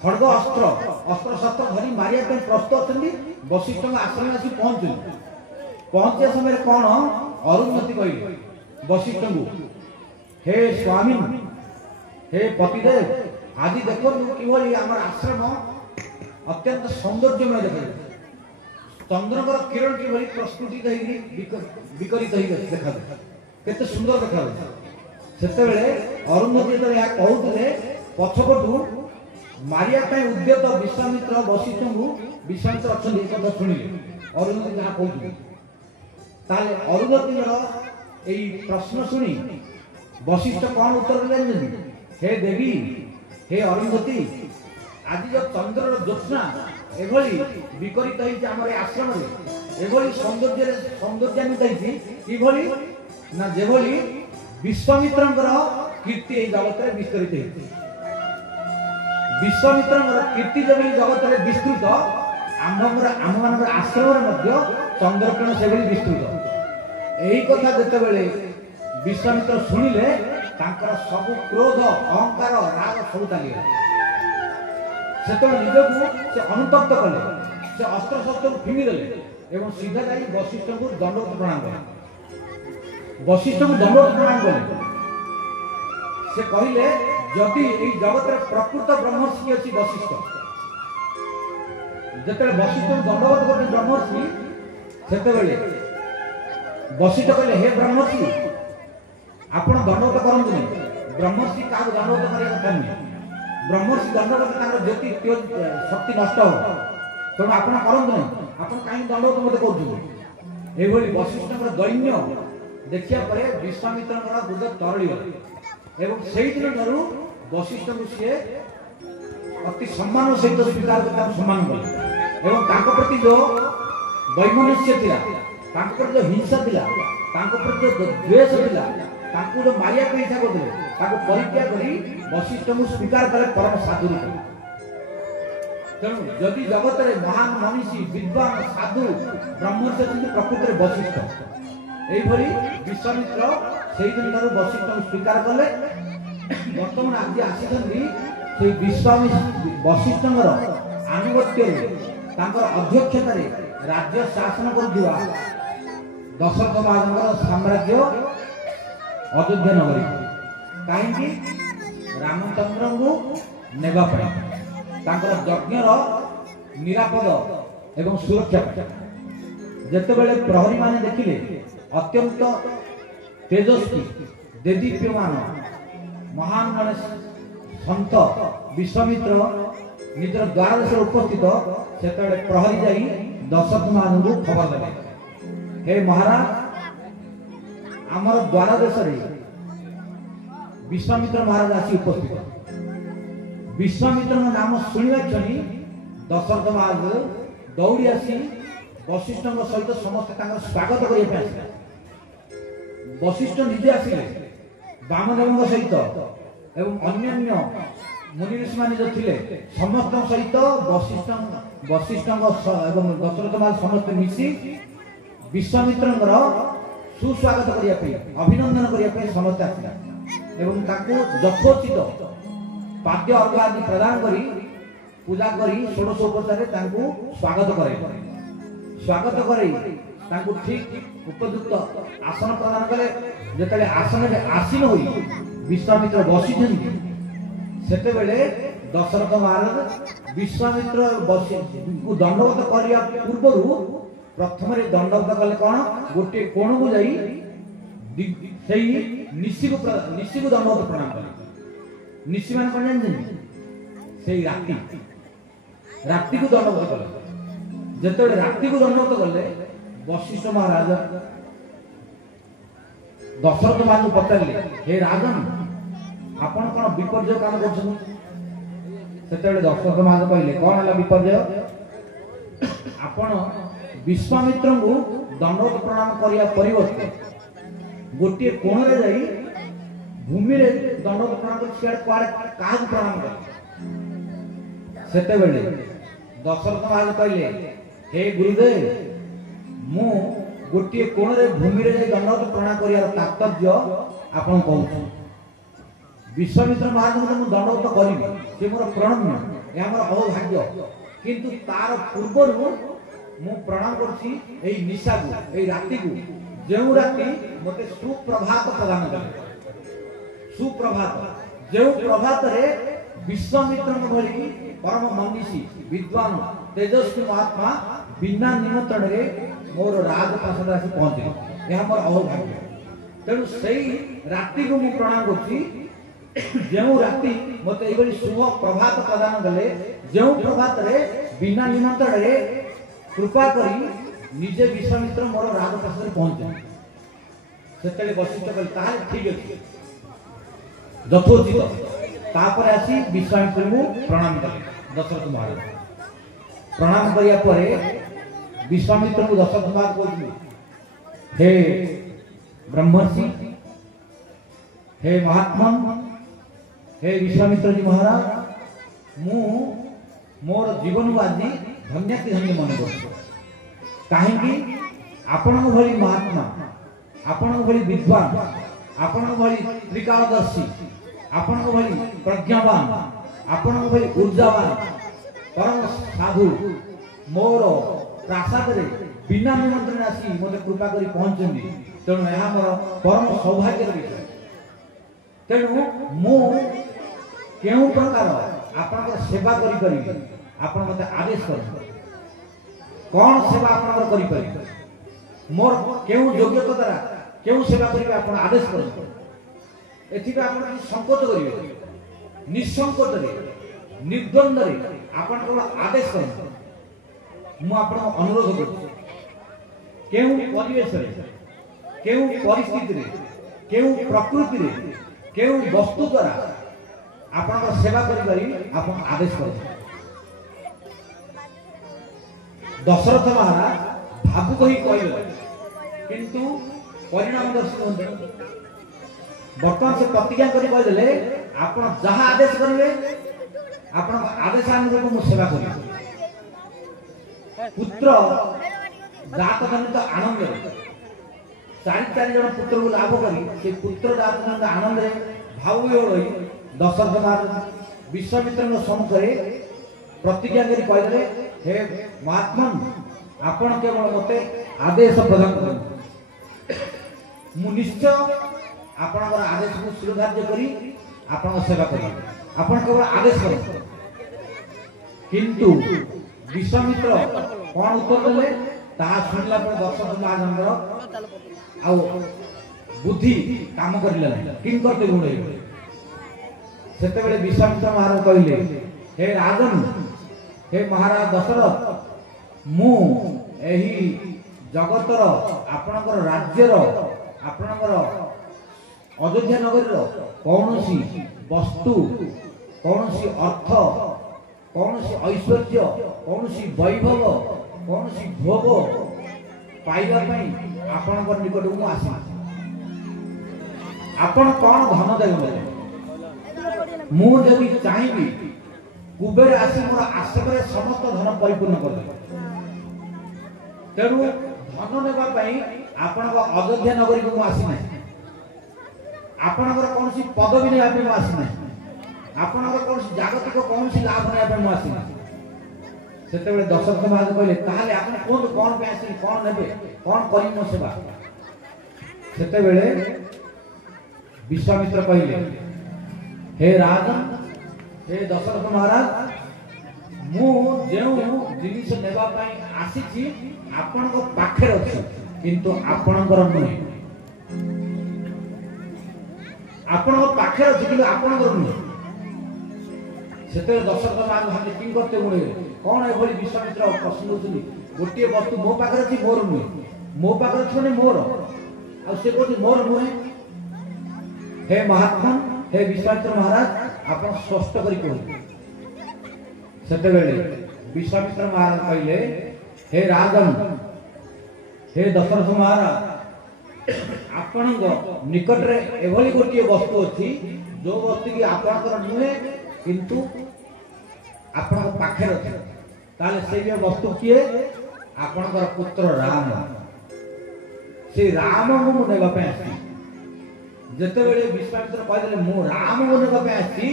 खड़ग अस्त्र अस्त्र शस्त्र धरी मारिया प्रस्तुत अच्छा वशिष्ठ आश्रम आसी पहुंचा समय कौन अरुंधति कहले वशिष्ठ को हे स्वामी हे पतिदेव आज देख कि आम आश्रम अत्यंत सौंदर्यमय देखा चंद्रकर किरण कि प्रस्फुटित विकरित देखा केते सुंदर देखा से अरुंधति जो कहते पछपटू मारिया उद्यत विश्वामित्र वशिष्ठ को विश्वामित्र अच्छा शुणिले अरुंधति जहाँ कहते अरुंधति प्रश्न शुणी वशिष्ठ कौन उत्तर देते हे देवी हे अरुंधति आज जो चंद्र ज्योत्ना एभली विकरित आश्रम सौंदर्यान्वित किभली ना जेभली विश्वामित्र कीर्ति जगत में विस्तृत विश्वामित्र कीर्ति जब जगत में विस्तृत आम आश्रम चंद्रकिरण से विस्तृत यही कथा जितेबाला विश्वामित्र शुणिले सब क्रोध अहंकार राग सब चलीगला से निजक से अनुतप्त कले से अस्त्र शस्त्र फिंगिदेले एवं सीधा जाई वशिष्ठ को दंडवत प्रणाम कले वशिष्ठ को दंडवत प्रणाम कले से कहले जदि जगत प्रकृत ब्रह्मर्षि अच्छी वशिष्ठ जिते वशिष्ठ को दंडवत करते ब्रह्मर्षि से वशिष्ठ कहले हे ब्रह्मर्षि आपण दंडवत करते ब्रह्मर्षि क्या दंडवत करने ब्रह्मर्षि दंडवत ज्योति शक्ति नष्ट हो तेणु आप कहीं दंडवत मत कर वशिष्ठ दैन्य देखा विश्वामित्र हृदय तरलीगला एवं से दिन वशिष्ठ को सी अति सम्मान सहित स्वीकार कर सम्मान कले प्रति जो वैमनस्य थी प्रति जो हिंसा थी प्रति जो द्वेष थी जो मारिया इच्छा करते परित्याग कर वशिष्ठ को स्वीकार कले परम साधु तेणु जदि जगत में महान मनीषी विद्वान साधु ब्रह्मर्षि प्रकृत वशिष्ठ यही विश्वामित्र से दिन वशिष्ठ को स्वीकार कले बर्तमान आज आसी वशिष्ठ आनुगत्य अध्यक्षतार राज्य शासन कर दशरथ महाराज साम्राज्य अयोध्या नगरी कहीं रामचंद्र को नेबाई यज्ञर निरापद एवं सुरक्षा जितेबाला प्रहरी माने देखिले अत्यंत तेजस्वी देदीप्यमान महान गणेश सन्त विश्वामित्र निजर द्वार देश उपस्थित से प्रहरी जाई दशरथ महाराज को खबर देले हे महाराज आमर द्वार देश विश्वामित्र महाराज आसी उपस्थित विश्वामित्र नाम शुणा क्षणी दशरथ महाराज दौड़ी आसी वशिष्ठ सहित समस्त स्वागत करने वशिष्ठ निजे आसिले वामदेव सहित एवं अन्य मुनि ऋषि मान जो थे समस्त सहित वशिष्ठ दशरथ महाराज समस्त मिसी विश्वामित्र सुस्वागत करने अभिनंदन करने समस्त आसला एवं यथोचित पाद्य अर्घ आदि प्रदान करी पूजा करी षोडशोपचार स्वागत करे स्वागत करे ठीक उपयुक्त आसन प्रदान कले जिते आसन आसीन हुई विश्वामित्र बसी से दशरथ महाराज विश्वामित्र को दंडवत करने पूर्व प्रथम दंडवत कले कौन गोटे कोण को जाई निशी को दंडवत प्रणाम कले निशी मान कौन जानते से राति को दंडवत कले जिते राति को दंडवत कले वशिष्ठ महाराज दशरथ महाराज को पचारे हे राजन आपण कौन विपर्य काम कर दशरथ महाराज कहले कौन है विपर्य आपण विश्वामित्र को दंडवत प्रणाम करिया परिवर्ते गोटे कोण रे जाई भूमि रे दंडवत प्रणाम कर सियाड़ पार काह प्रणाम कर सेते बेले दशरथ महाराज कहले हे गुरुदेव मु गोटे कोण रे भूमि रे दंडवत प्रणाम करिया तात्पर्य आपण कहू विश्वामित्र महाराज को दंडवत करी से मोर प्रणम्य या मोर अभाग्य किंतु तार पूर्व मु प्रणाम करछि एई निशा को एई राति को जेउ राति मते सुप्रभात प्रदान करे सुप्रभात जेउ प्रभात रे विश्वामित्र भली परम मनीषी विद्वान तेजस्वी महात्मा बिना निमंत्रण रे मोर राजप्रासाद आसी पहुंचे या मोर अभाग्य तेणु सेई राति को मु प्रणाम करछि जेउ राति मते एबली शुभ प्रभात प्रदान कले जेउ प्रभात रे बिना निमंत्रण रे कृपा करी निजे विश्वामित्र मोर राजप्रासाद पहुंचे सेतले वशिष्ठ कहले ताहाले ठीक अछि यथोचित तापर आसी विश्वामित्र को प्रणाम कले दशरथ महाराज प्रणाम करिया परे विश्वामित्र को दशरथ महाराज कहले हे ब्रह्मर्षि हे महात्मा हे विश्वामित्र जी महाराज मु मोर जीवन को आज धन्य धन्य मन कर कहीं आपण भली महात्मा आपण भली विद्वान आपण भली त्रिकालदर्शी आपण भली प्रज्ञावान आपण भली ऊर्जावान परम साधु मोर प्रासाद रे बिना निमंत्रण आसी मते कृपा करी पहुंचंदी तेणु यह मोर परम सौभाग्य विषय तेणु मु केउ प्रकार आपण सेवा करी करी आपण मते आदेश कर कौन सेवा आपण करी करी मोर केउ योग्यता द्वारा केउ सेवा करी आपण आदेश कर एथि पे आपण संकोच करिवे निसंकोच रे निर्द्वंद रे आपण केवल आदेश कर मु आपण अनुरोध कर केउ परिवेश रे केउ परिस्थिति रे केउ प्रकृति रे केउ वस्तु द्वारा आपण सेवा करी करी आपण आदेश कर दशरथ महाराज भावुक ही कहले किंतु परिणाम दर्शन होते बर्तमान से प्रतिज्ञा करी कहले आपण जहां आदेश करिवे आपण आदेश अनुरूप मु सेवा करिवे पुत्र जात जनित आनंद चारि चारि जन पुत्र को लाभ करी से पुत्र जात जनित आनंद रे भावुक होई दशरथ महाराज विश्वामित्र सम्मुखरे प्रतिज्ञा करी कहले हे महात्मा आपण केवल मते आदेश प्रदान कर मु निश्चय आपण आदेश को शिरोधार्य करी आपण सेवा करी आपण केवल आदेश कर किंतु विश्वामित्र कौन उत्तर देले ता सुनला पर दशरथ महाराज आ बुद्धि काम करिला किन करते गुण सेते बेले विश्वामित्र महाराज कहले हे राजन हे महाराज दशरथ मु एही जगतर आपणकर राज्यर आपणकर अयोध्या नगरीर कौनसी वस्तु कौनसी अर्थ कौनसी ऐश्वर्य कौनसी वैभव कौनसी भोग पाइबा पई आपणकर निकट मु आसी आपण कौन धन देबे मु जदि चाहिबी कुबेर आसी मोर आश्रय समस्त धन परिपूर्ण कर दे तेणु धन नेबा पई आपन अयोध्या नगरी को आसी नै आपन कौन सी पदवी नेबा पई आसी नै आपन कौन सी जागतिक कौन सी लाभ नेबा पई आसी नै सेते बेले दशरथ महाराज कहले ताले आपन कोन कोन पे आसी कोन नेबे कोन करी मो सेवा सेते बेले विश्वामित्र कहले हे राजन हे दशरथ महाराज मु जेउ जिनिस नेबा पई आसी छी आपन को पाखे अछि किंतु आपनकर नुहे आपन को पाखे अछि किंतु आपनकर नुहे सेते दशरथ महाराज भाबे किन करते गुणे कोन ए भली विश्वामित्र प्रश्न होतली गोटे वस्तु मो पाखे अछि मोर नुहे मो पाखे अछि माने मोर आ से कोति मोर नुहे हे महात्मा हे विश्वामित्र महाराज आपण स्पष्ट करी कहू सेते बेले विश्वामित्र महाराज कहले हे राजन हे दशरथ महाराज आपण निकट रे एभली गोटे वस्तु अच्छी जो वस्तु की आपणकर नुहे किंतु आपण पाखे अच्छे ताले से वस्तु किए आपणकर पुत्र राम से राम को नेबा पे आसी जते बेले विश्वामित्र कहले मु राम को नेबा पे आसी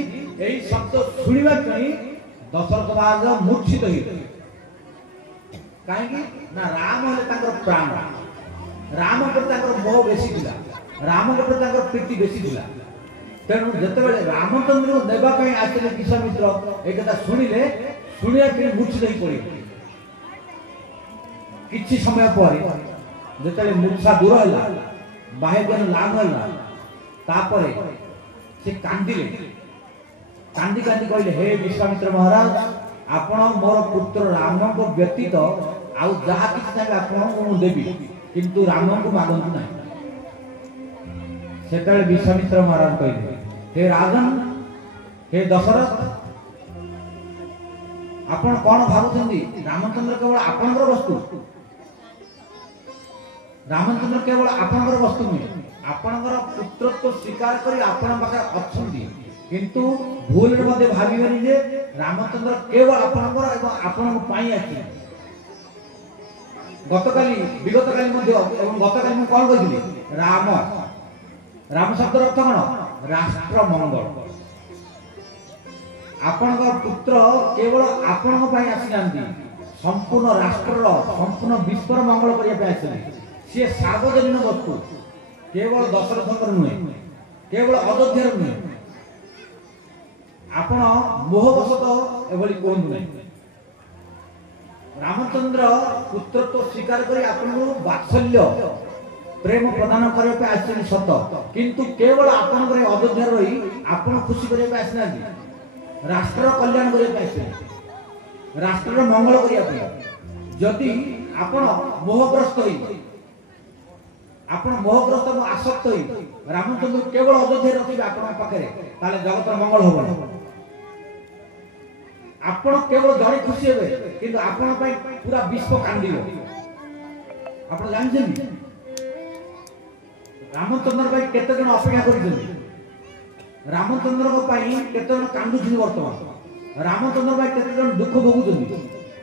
एई शब्द सुनिबा पई दशरथ महाराज मूर्छित होइले काहेकि ना राम हले ताकर प्राण राम पर ताकर मोह बेसी थिला राम पर ताकर प्रीति बेसी थिला तेणु जते बेले रामचंद्र को नेबा पे आसिले विश्वामित्र ए कथा सुनिले सुनिया पे मूर्छित होई पड़ी किछि समय पर जते मूर्छा दूर होला बाहे जन लाभ होला तापरे से कांदिले कांदी कांदी कहले हे विश्वामित्र महाराज आपण मोर पुत्र राम को व्यतीत आउ जहा किछि चाहे आपण को देबी किंतु राम को मागंतु नाही सेतले विश्वामित्र महाराज कहले हे राजन हे दशरथ आपण कोन भाबुछंदी रामचंद्र केवल आपनकर वस्तु रामचंद्र केवल आपनकर वस्तु नुहे आपनकर पुत्रत्व स्वीकार करी आपण पाखे अछंदी किंतु भूल रे मध्ये भाबिबेनी जे रामचंद्र केवल आपनकर एवं आपन पाई आछि गतकाली विगत काली मध्ये एवं गतकाली म कोन कहिली राम राम शब्दर अर्थ कोन राष्ट्र मंगल आपनकर पुत्र केवल आपन पाई आछि नांदी संपूर्ण राष्ट्र संपूर्ण विश्वर मंगल करिया पे आछि से सार्वजनीन वस्तु केवल दशरथ नुहे केवल अयोध्या नुहे आपण मोहवशत एभली कहतु नहीं रामचंद्र पुत्रत्व स्वीकार करी आपण वात्सल्य प्रेम प्रदान करने पे आछन सत किंतु केवल आपण करे अयोध्या रही आपण खुशी करे पे आछना राष्ट्र कल्याण करे पे आछन राष्ट्र मंगल करिया पे जदि आपण मोहग्रस्त होई आपण मोहग्रस्त को आसक्त होई रामचंद्र केवल अयोध्या रखिबे आपण पाखरे ताले जगत मंगल होबो आपण केवल जड़े खुशी हेबे किंतु आपण पई पूरा विश्व कांदिबो आपण जानछन रामचंद्र पई केते जन अपेक्षा करिसथि रामचंद्र को पई केते जन कांदुछन वर्तमान रामचंद्र पई केते जन दुख भोगुछन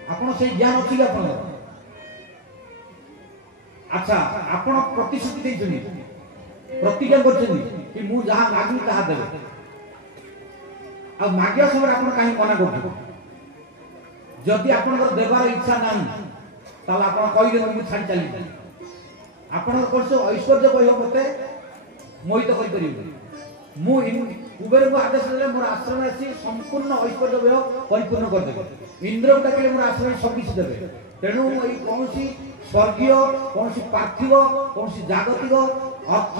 आपण से ज्ञान अछि आपण अच्छा आपण प्रतिश्रुति दैछन प्रतिज्ञा करछन कि मु जहां मागि ताहा देबे आ मागिया समय आपण काहे मना करथि जदि आपनकर देवार इच्छा नाही ताल आपण कहि दे मु छाडी चली आपनकर कोर्स ऐश्वर्य कहियो मते मोहित करि परिबे मु कुबेर को आदेश देले मोर आश्रम आसी संपूर्ण ऐश्वर्य भय परिपूर्ण कर देबे इंद्र को डाके मोर आश्रम सब किछ देबे तेनु एई कोनसी स्वर्गीय कोनसी पार्थिव कोनसी जागतिक अर्थ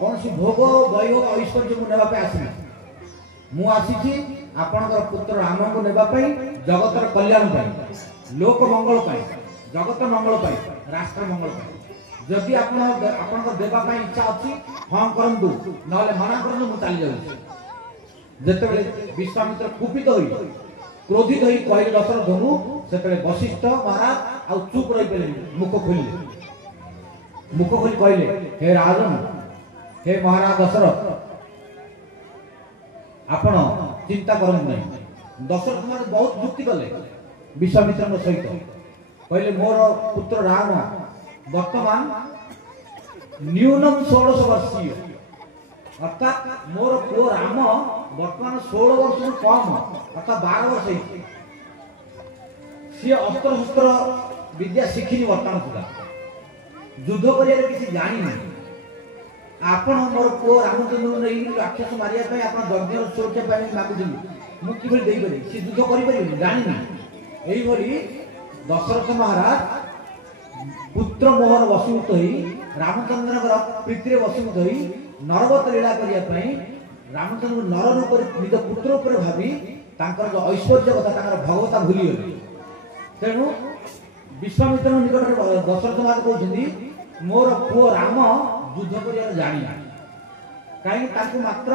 कोनसी भोग वैभव ऐश्वर्य मु नेबा पे आसी मु आसी आपनकर पुत्र राम को नेबा पई जगतर कल्याण पई लोक मंगल पई जगत मंगल पई राष्ट्र मंगल पई जदि आपण आपनकर देबा पई इच्छा अछि हां करंतु नले मना करनु मु चली जाउ जते बेले विश्वामित्र कुपित होई क्रोधित होई कहले दशरथ धनु सेते वशिष्ठ महाराज आ चुप रही पेले मुख खोली कहले हे राजन हे महाराज दशरथ आपण चिंता करन नहीं दशरथ महाराज बहुत युक्ति कले विश्वामित्र सहित कहले मोर पुत्र राम वर्तमान न्यूनम 16 वर्षीय अर्थात मोर पुओ राम वर्तमान 16 वर्ष कम अर्थात 12 वर्ष सी अस्त्र शस्त्र विद्या शिखिनी वर्तमान सुधा युद्ध करिया किसी जानी नहीं आपण मोर पुओ रामचंद्र नहीं राक्षस मारिया पे आपण यज्ञ सुरक्षा पाई मागुछन मु किबे देई परे से युद्ध करि परिबे जानी नहीं एई भली दशरथ महाराज पुत्र मोहन वशीभूत होई रामचंद्र प्रीति वशीभूत होई नरवत लीला करिया पई रामचंद्र नर रूप निज पुत्र ऊपर भाबी तांकर जो ऐश्वर्य कथा तांकर भगवता भूली गले तेणु विश्वामित्र निकट दशरथ महाराज कहउछन्ती मोर पुओ राम युद्ध करिया जानी काई ताकू मात्र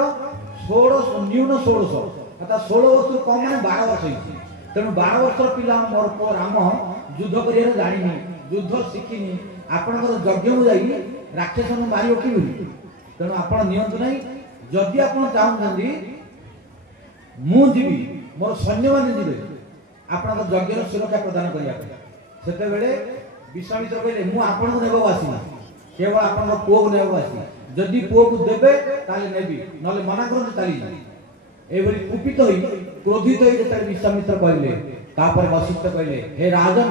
16 न्यून 16 अर्थात 16 वर्ष कम माने 12 वर्ष तेणु 12 वर्ष पिला मोर पुओ राम युद्ध करिया जानिनी युद्ध शिखिनी आपणकर यज्ञ को जाई राक्षस मारियो कि तेणु आपण नियंतु नहीं जदि आपण चाहूछंती मु जीवी मोर सैन्य माने जीवे आपण यज्ञ सुरक्षा प्रदान करिया सेते बेले विश्वामित्र कहले मु आपण को नेबो आसी केवल आपण पुओ को नेबो आसी जदि पुओ को देबे ताले नेबी नले मना करन चली जाई एवरी कुपित होई क्रोधित होई जेते विश्वामित्र कहले तापर वशिष्ठ कहले हे राजन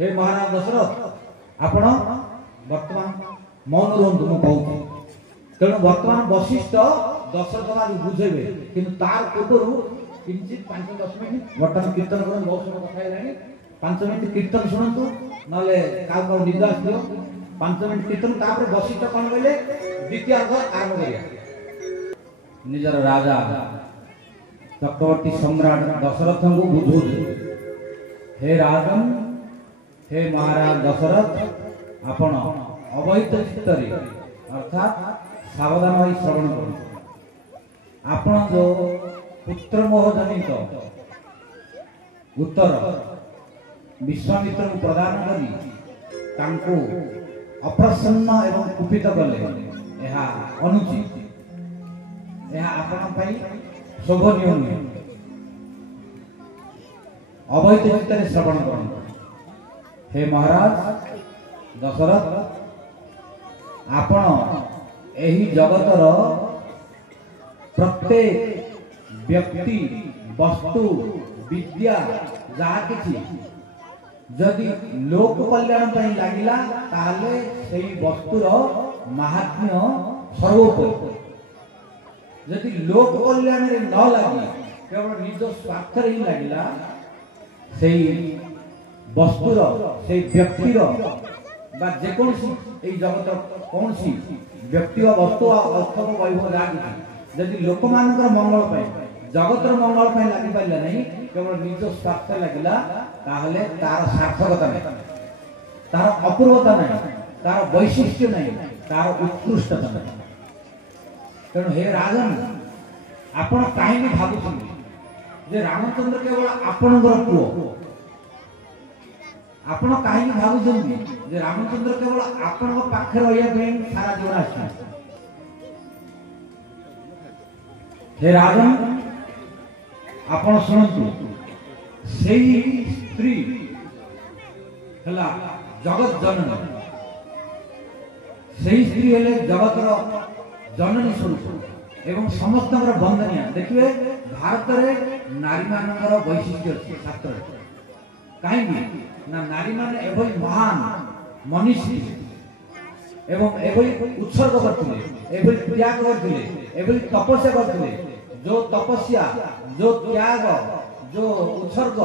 हे महाराज दशरथ आपण वर्तमान मौन रहंतु मु कहू तेणु वर्तमान वशिष्ठ दशरथ मारू बुझेबे किंतु तार पूर्व किंचित 5-10 मिनिट वर्तमान कीर्तन करन बहुत समय कथा हेलानी 5 मिनिट कीर्तन सुनंतु नले काउ काउ निदा आसियो 5 मिनिट कीर्तन तापर वशिष्ठ कोन कहले द्वितीय अर्थ आरंभ करिया निजर राजा चक्रवर्ती सम्राट दशरथ को बुझो हे राजन हे महाराज दशरथ आपण अवैध चित्तरे अर्थात सावधान होई श्रवण करू आपण जो पुत्र मोह जनित उत्तर विश्वामित्र को प्रदान करी तांको अप्रसन्न एवं कुपित कले यह अनुचित यह आपण पई शोभनीय नुहे अवैध चित्तरे श्रवण करू हे महाराज दशरथ आपण एही जगतर प्रत्येक व्यक्ति वस्तु विद्या जहा किछि जदि लोक कल्याण पई लागिला ताले सेही वस्तुर महात्म्य सर्वोपरि जदि लोक कल्याण रे न लागि केवल निज स्वार्थ रे ही लागिला सेही वस्तुर सेही व्यक्तिर बा जेकोसी एई जगतर कोनसी व्यक्ति और वस्तु अर्थ को वैभव लागी जदि लोक मानकर मंगल पय जगतर मंगल पय लागि पाइला नहीं केवल निज स्वार्थ लागिला ताहले तार सार्थकता नहीं तार अपूर्वता नहीं तार वैशिष्ट्य नहीं तार उत्कृष्टता नहीं तेणु हे राजन आपण काहे भाबुछन जे रामचंद्र केवल आपणकर पुओ आपण काहे भाबुछन जे रामचंद्र केवल आपण पाखे रहिया पे सारा जीवन आछन हे राजन आपण सुनतु सेही स्त्री हला जगत जननी सेही स्त्री हेले जगतर जननी स्वरूप एवं समस्त बंदनिया देखिए भारत रे नारी मानकर वैशिष्ट्य अछि शास्त्र काहे ना नारी माने एभई महान मनीषी एवं एभई उत्सर्ग करथिले एभई त्याग करथिले एभई तपस्या करथिले जो तपस्या जो त्याग जो उत्सर्ग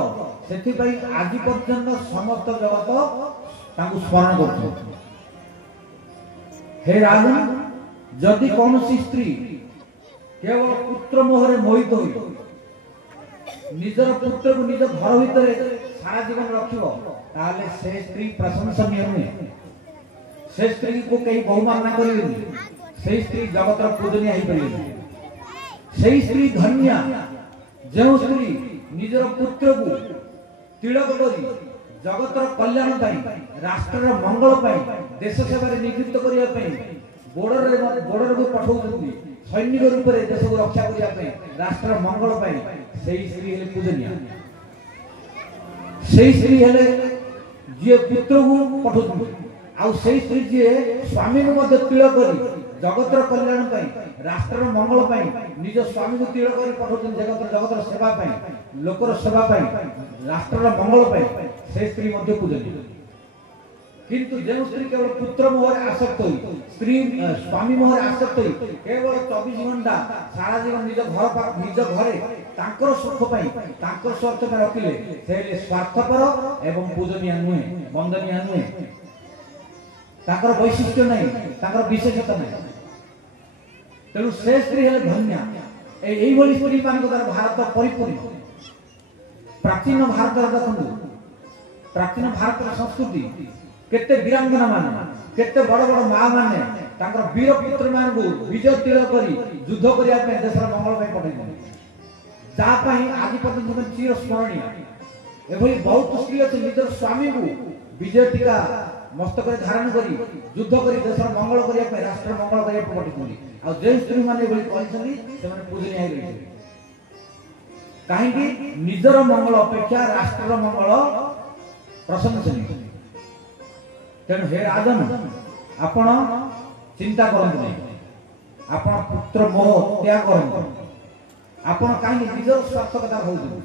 सेथि पई आदि पर्यंत समस्त जगत तांको स्मरण करथि हे राजन जदि कौनसी स्त्री केवल पुत्र मोहरे मोहित होई निजर पुत्र को निज घर भितर सारा जीवन रखिबो ताले से स्त्री प्रशंसनीय नुहे से स्त्री को कहीं बहुमान करेनि से स्त्री जगतर पूजनीय ही परिबेनि से स्त्री धन्या जो स्त्री निजर पुत्र को तिलक करी जगतर कल्याण पई राष्ट्र मंगल पई देश सेवा रे नियुक्त करिया पई बॉर्डर को पठाउछन्ती सैनिक रूप रे देश को रक्षा करिया पई राष्ट्र मंगल पई सेही स्त्री हेले पूजनीय सेही स्त्री हेले जे पुत्र को पठाउछन्ती आ सेही स्त्री जे स्वामी को मध्य तिलक करी जगतर कल्याण पई राष्ट्र मंगल पई निज स्वामी को तिलक करी पठाउछन्ती जगतर सेवा पई लोकर सेवा पई राष्ट्र मंगल पई से स्त्री मध्य पूजनीय किंतु जो स्त्री केवल पुत्र मोहर आसक्त होई स्त्री स्वामी मोहर आसक्त होई केवल 24 घंटा सारा जीवन निज घरे तांकर सुख पई तांकर स्वार्थ में रखिले से स्वार्थपर एवं पूजनीय नुहे वंदनीय नुहे तांकर वैशिष्ट्य नहीं तांकर विशेषता नहीं तेणु से स्त्री हेले धन्या एई भली स्त्री मान को भारत परिपूर्ण प्राचीन भारत देखंतु प्राचीन भारत संस्कृति केते वीरांगना माने केते बड़ बड़ मां माने तांकर वीर पुत्र मान को विजय तिलक करी युद्ध करिया पे देशर मंगल पे पठै जा पई आदि पर्यंत चिर स्मरणीय एभली बहुत स्त्री अच्छे निजर स्वामी को विजय टीका मस्तक धारण करी युद्ध करी देशर मंगल करने राष्ट्र मंगल करने पठिछन्ति आ जे स्त्री माने एभली करिसन्ति से माने पूजनीय होई रहिसन्ति कहीं निजर मंगल अपेक्षा राष्ट्र मंगल प्रशंसनीय तेणु हे राजन आपण चिंता करंतु नहीं आपण पुत्र मोह त्याग करंतु आपण कहीं निजर स्वार्थ कथा कहउछन्ति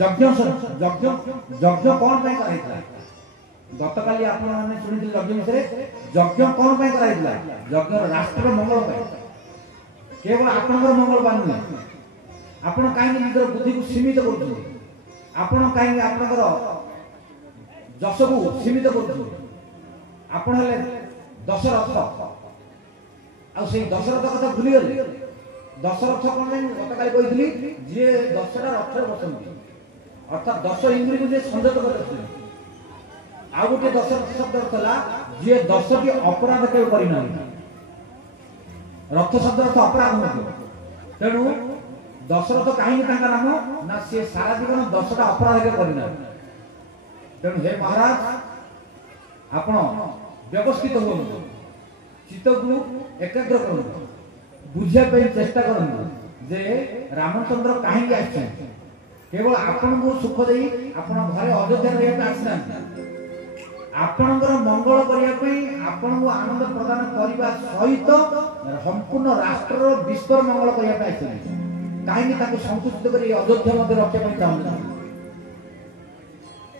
यज्ञ यज्ञ यज्ञ कौन पे कराइला गतकाली आपण माने सुनिथिल यज्ञ विषय यज्ञ कौन पे कराइला यज्ञ राष्ट्र मंगल पे केवल आपनकर मंगल बानु आपण काहे निजर बुद्धि को सीमित करछन्ति आपण काहे आपनकर जस को सीमित करछन्ति आपण हले दशरथ आ से दशरथ कथा भूली गले दशरथ कोन गतकाली कहितली जे दशरा रथ बसन्ति अर्थात 10 इंद्रिय को जे संयत करते आ गोटे दशरथ शब्द थला जे 10 की अपराध के करिना रथ शब्द अर्थ अपराध नथि तेणु दशरथ काहे तांका नाम ना से सारा जीवन 10टा अपराध के करिना तेणु हे महाराज आपण व्यवस्थित हो चित्त को एकाग्र करू बुझिया पे चेष्टा करू जे रामचंद्र काहे आछन केवल आपण को सुख देई आपण घरे अयोध्या रहिया आसना आपणकर मंगल करिया पई आपण को आनंद प्रदान करिबा सहित संपूर्ण राष्ट्र विश्व मंगल करिया पई आछन काहे ताको संतुष्ट करी अयोध्या मध्ये रक्षा पई चाहन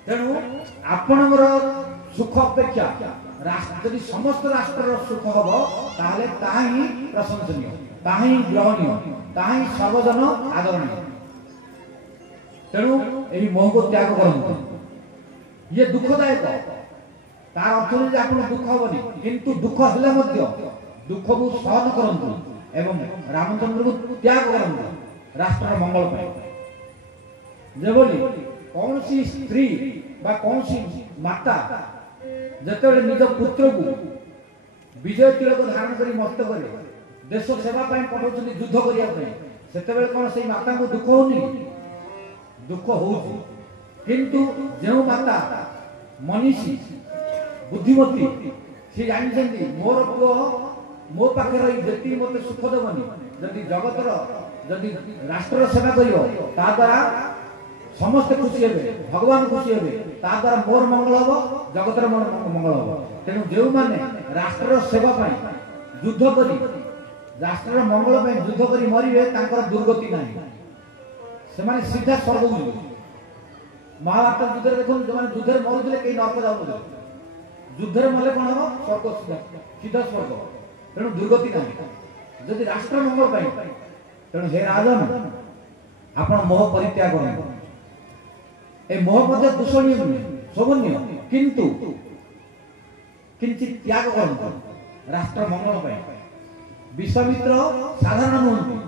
तेणु आपणकर सुख अपेक्षा राष्ट्र यदि समस्त राष्ट्र सुख हबो ताले ताही प्रशंसनीय ताही ग्रहणीय ताही सर्वजन आदरणीय तेणु यही मोह को त्याग करंतु ये दुखदायक तार अर्थ नहीं जे आपण दुख होबनी किंतु दुख हले मध्य दुख को सहन करंतु एवं रामचंद्र को त्याग करंतु राष्ट्र मंगल पाए जेबोली कौन सी स्त्री बा कौन सी माता जतबे निज पुत्र को विजय तिलक धारण करी मस्त करे देश सेवा पाए पठौछन्ति युद्ध करिया पाए सेतेबेले कोन सेई माता को दुख होनी दुख हो किंतु जो माता मनीषी बुद्धिमती से जानी मोर पुओ मो पाखे रही जेती मते सुख देवनी जदि जगतर जदि राष्ट्र सेवा करियो ता द्वारा समस्त खुशी हेबे भगवान खुशी हेबे ता द्वारा मोर मंगल हो जगतर मंगल हो तेणु जो माने राष्ट्र सेवा पाई युद्ध करी राष्ट्र मंगल पाई युद्ध करी मरिबे तांकर दुर्गति नाही से माने सीधा स्वर्ग को महाभारत युद्ध देखो जो माने युद्ध मरुले कई नरक जाऊ युद्ध मले कोन हो स्वर्ग सीधा सीधा स्वर्ग तेणु दुर्गति नहीं जदि राष्ट्र मंगल पाई तेणु हे राजन आपण मोह परित्याग करन ए मोह मध्ये दूषणीय नुहे शोभनीय किंतु किंचित त्याग करन राष्ट्र मंगल पाई विश्वामित्र साधारण नुहंती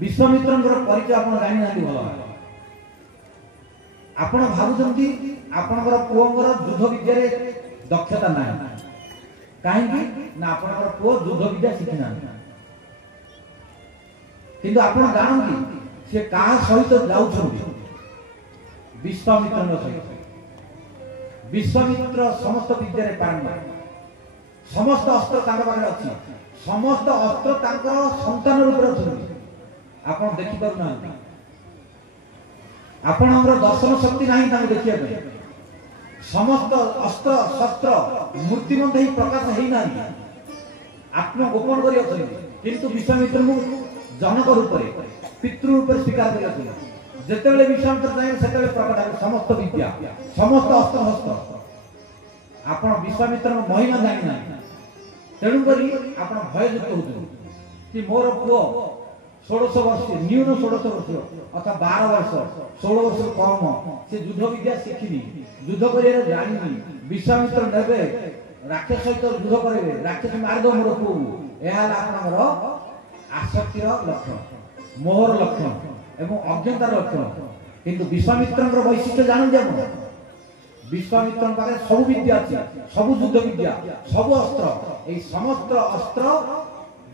विश्वामित्रंकर परिचय आपण जानि नांती भलो आपण भाबुचंती आपणकर पुओंकर युद्ध विद्या रे दक्षता नाही काहेकि ना आपणकर पुओ युद्ध विद्या शिखि ना किंतु आपण जानंती से काहा सहित जाउछंती विश्वामित्रंकर सहित विश्वामित्र समस्त विद्या रे पारंगत समस्त अस्त्र तांका पाखरे अछि समस्त अस्त्र तांकर संतान रूप अछंती आपण देखि पारु ना आपणकर दर्शन शक्ति नाही तांको देखिया पे समस्त अस्त्र शस्त्र मूर्तिमंत ही प्रकाश हेई नाही आत्म गोपन करी अछंती किंतु विश्वामित्र को जनक रूप रे पितृ रूप रे स्वीकार करी अछंती जेतेबेले विश्वामित्र जाय सेतेबेले प्रकट है समस्त विद्या समस्त अस्त्र शस्त्र आपण विश्वामित्र महिमा जानि नाही तेणु करी आपण भययुक्त होउछन कि मोर पुओ 16 वर्ष न्यून 16 वर्ष अथवा 12 वर्ष 16 वर्ष कम से युद्ध विद्या शिखिनी युद्ध करिया जानि विश्वामित्र नेबे राक्षस सहित युद्ध करेबे राक्षस मारदो मोर पुओ एहा आपनकर आसक्तिर लक्षण मोहर लक्षण एवं अज्ञतार लक्षण किंतु विश्वामित्रंकर वैशिष्ट्य जानन जे विश्वामित्र पाखे सब विद्या अछि सब युद्ध विद्या सब अस्त्र ए समस्त अस्त्र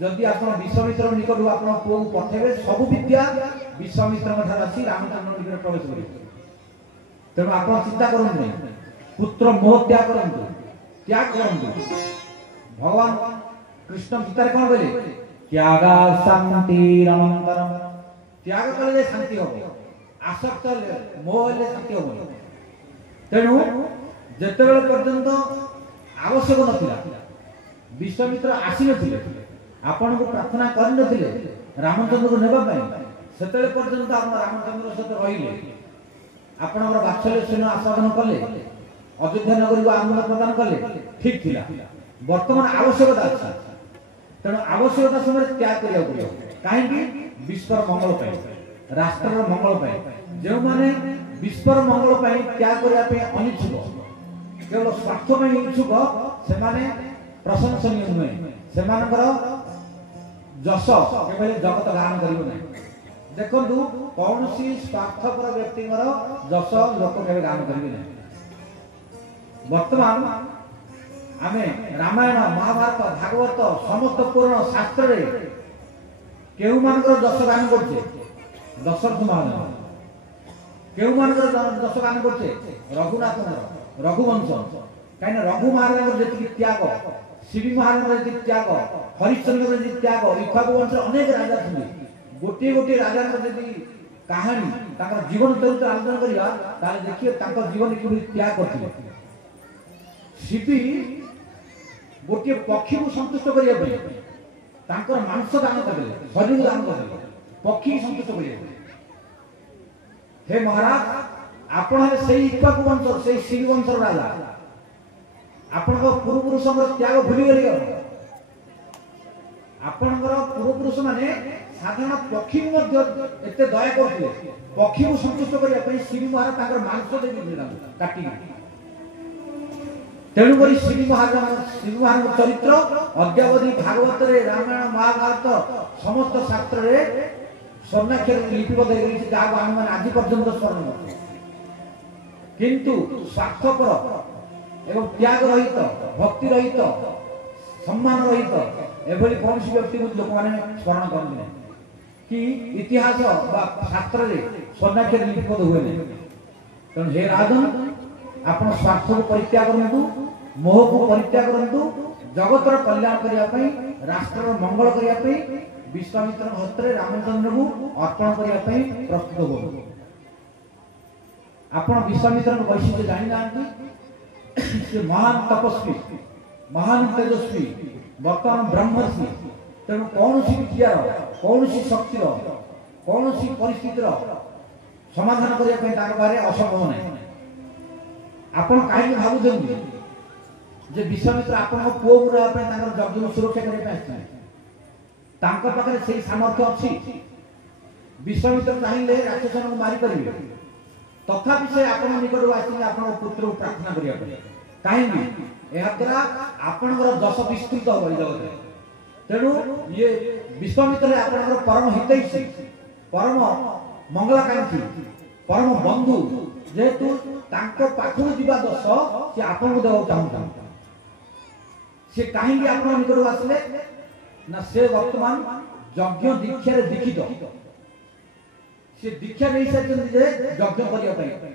जदि आपण विश्वामित्र निकट आपण पुओ पठेबे सब विद्या विश्वामित्र आसी रामचंद्र निकट प्रवेश कर तेणु आप चिंता करूँ पुत्र मोह त्याग करूँ त्याग करूँ भगवान कृष्ण गीतार कौन कहले त्यागा शांतिरनंतरम त्याग कले शांति हम आसक्त मोह हेले शांति हम तेणु जिते पर्यंत आवश्यक नथिला विश्वामित्र आसी नथिले आपण को प्रार्थना कर नथिले रामचंद्र को नेबा पई सेते पर्यंत हम रामचंद्र सहित रहिले आपणकर बात्सल्य स्नेह आस्वादन कले अयोध्या नगरी को आनंद प्रदान कले ठीक थिला वर्तमान आवश्यकता अछि तेणु आवश्यकता समय त्याग करिया पड़ियो काहेकि विश्वर मंगल पाई राष्ट्र मंगल पाई जो माने विश्वर मंगल पाई त्याग करिया पे अनिच्छुक केवल स्वार्थ में इच्छुक से माने प्रशंसनीय नुहे से मानकर जस केवल जगत गान करियो नै देखंतु कौन सी स्वार्थपर व्यक्तिଙ୍କର जस लोक केवल गान करियो नै वर्तमान आमे रामायण महाभारत भागवत समस्त पुराण शास्त्र रे केउ मानकर जस गान करछे दशरथ महाराज केउ मानकर जस गान करछे रघुनाथ रघुवंश कहीं रघु महाराज जी त्याग शिवी महाराज जी त्याग हरिश्चंद्र जी त्याग इक्ष्वाकु वंश अनेक राजा थे गोटे गोटे राजा जी कहानी जीवन चरित्र आलोचना करवा देखिए जीवन कि त्याग करते शिवी गोटे पक्षी को संतुष्ट करने मांस दान करदे शरीर दान करदे पक्षी संतुष्ट करने हे महाराज आपण से इक्ष्वाकु वंश से शिवी वंश राजा आपण पूर्व पुरुष त्याग भूली गले आपणकर पूर्व पुरुष माने साधारण पक्षी एते दया करते पक्षी को संतुष्ट करने शिवी महाराज मांस देवी काटी तेणुक शिवी महाराज चरित्र अद्यावधि भागवत रामायण महाभारत समस्त शास्त्र रे स्वर्णाक्षर लिपिबद्ध जहाँ आम आज पर्यंत स्मरण करते किंतु स्वार्थपर एवं त्याग रहित भक्ति रहित सम्मान रहित एभली कौन व्यक्ति को लोक मैंने स्मरण करते कि इतिहास शास्त्र रे स्वर्णाक्षर लिपिबद्ध हुए तेणु हे राजन आप स्वार्थ को परित्याग करूँ मोह को परित्याग करूँ जगतर कल्याण करने राष्ट्र मंगल करने विश्वामित्र हस्त रामचंद्र को अर्पण करने प्रस्तुत हो आपण विश्वामित्र वैशिष्ट्य जानी ना से महान तपस्वी महान तेजस्वी वर्तमान ब्रह्मर्षि तेणु कौन विद्यार कौन शक्तिर कौन परिस्थितिर समाधान करने असंभव ना आपण कहीं भावुं जे विश्वामित्र आपण पुओ मुरापे जगन सुरक्षा करने पाखे से सामर्थ्य अच्छी विश्वामित्र चाहिए राक्षस को मारिपारे तथापि से आपण निकट आसिक आप पुत्र को प्रार्थना करें कहीं द्वारा आपणकर जस विस्तृत हो जगत तेणु ये विश्वामित्र आपणकर परम हितैषी परम मंगलाकांक्षी परम बंधु जेहेतु पाखु जीवा दस सी आपन को देवा चाहता सी कहीं आप निकट आसिले ना से वर्तमान यज्ञ दीक्षा दीक्षित से दीक्षा नहीं सारी यज्ञ करने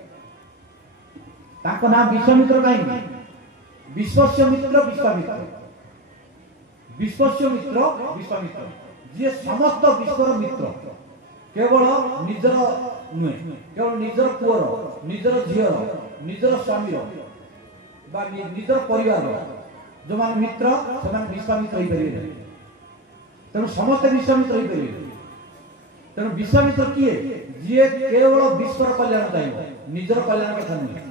नाम विश्वामित्र कहीं विश्वस्य मित्र विश्वामित्र विश्वस्य मित्र विश्वामित्र जी समस्त विश्वर मित्र केवल निजर नुहे केवल निजर पुअर निजर झीर निजर स्वामी निजर परिवार जो मान मित्र से विश्वामित्र हो पारे तेणु समस्त विश्वामित्र हो पारे तेणु विश्वामित्र किए जी केवल विश्वर कल्याण चाहिए निजर कल्याण कथा नुहे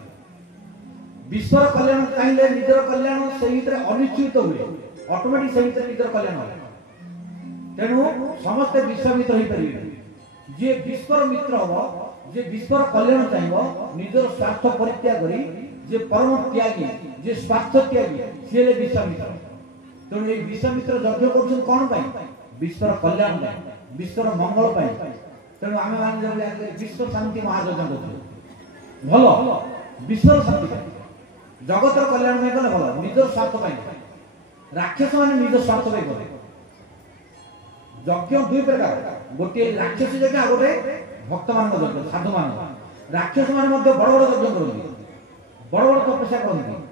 विश्वर कल्याण चाहिए निजर कल्याण से अनिश्चित हुए ऑटोमेटिक से निजर कल्याण हो तेणु समस्त विश्वामित्र हो पारे जे विश्वर मित्र हम जे विश्वर कल्याण चाहिए निजर स्वार्थ परित्याग करी जे परम त्यागी जे स्वार्थ त्यागी सी विश्वामित्र तेणु ये विश्वामित्र यज्ञ कर कौन विश्वर कल्याण विश्वर मंगल तेणु आम मान विश्व शांति महायज्ञ कर भल विश्वर शांति जगतर कल्याण कले भल निजर स्वार्थ राक्षस मैंने निज स्वार्थ कले यज्ञ दुई प्रकार गोटे राक्षस यज्ञ आ गोटे भक्त मान यज्ञ साधु मान राक्षस मान बड़ बड़ यज्ञ करती बड़ बड़ तपस्या करती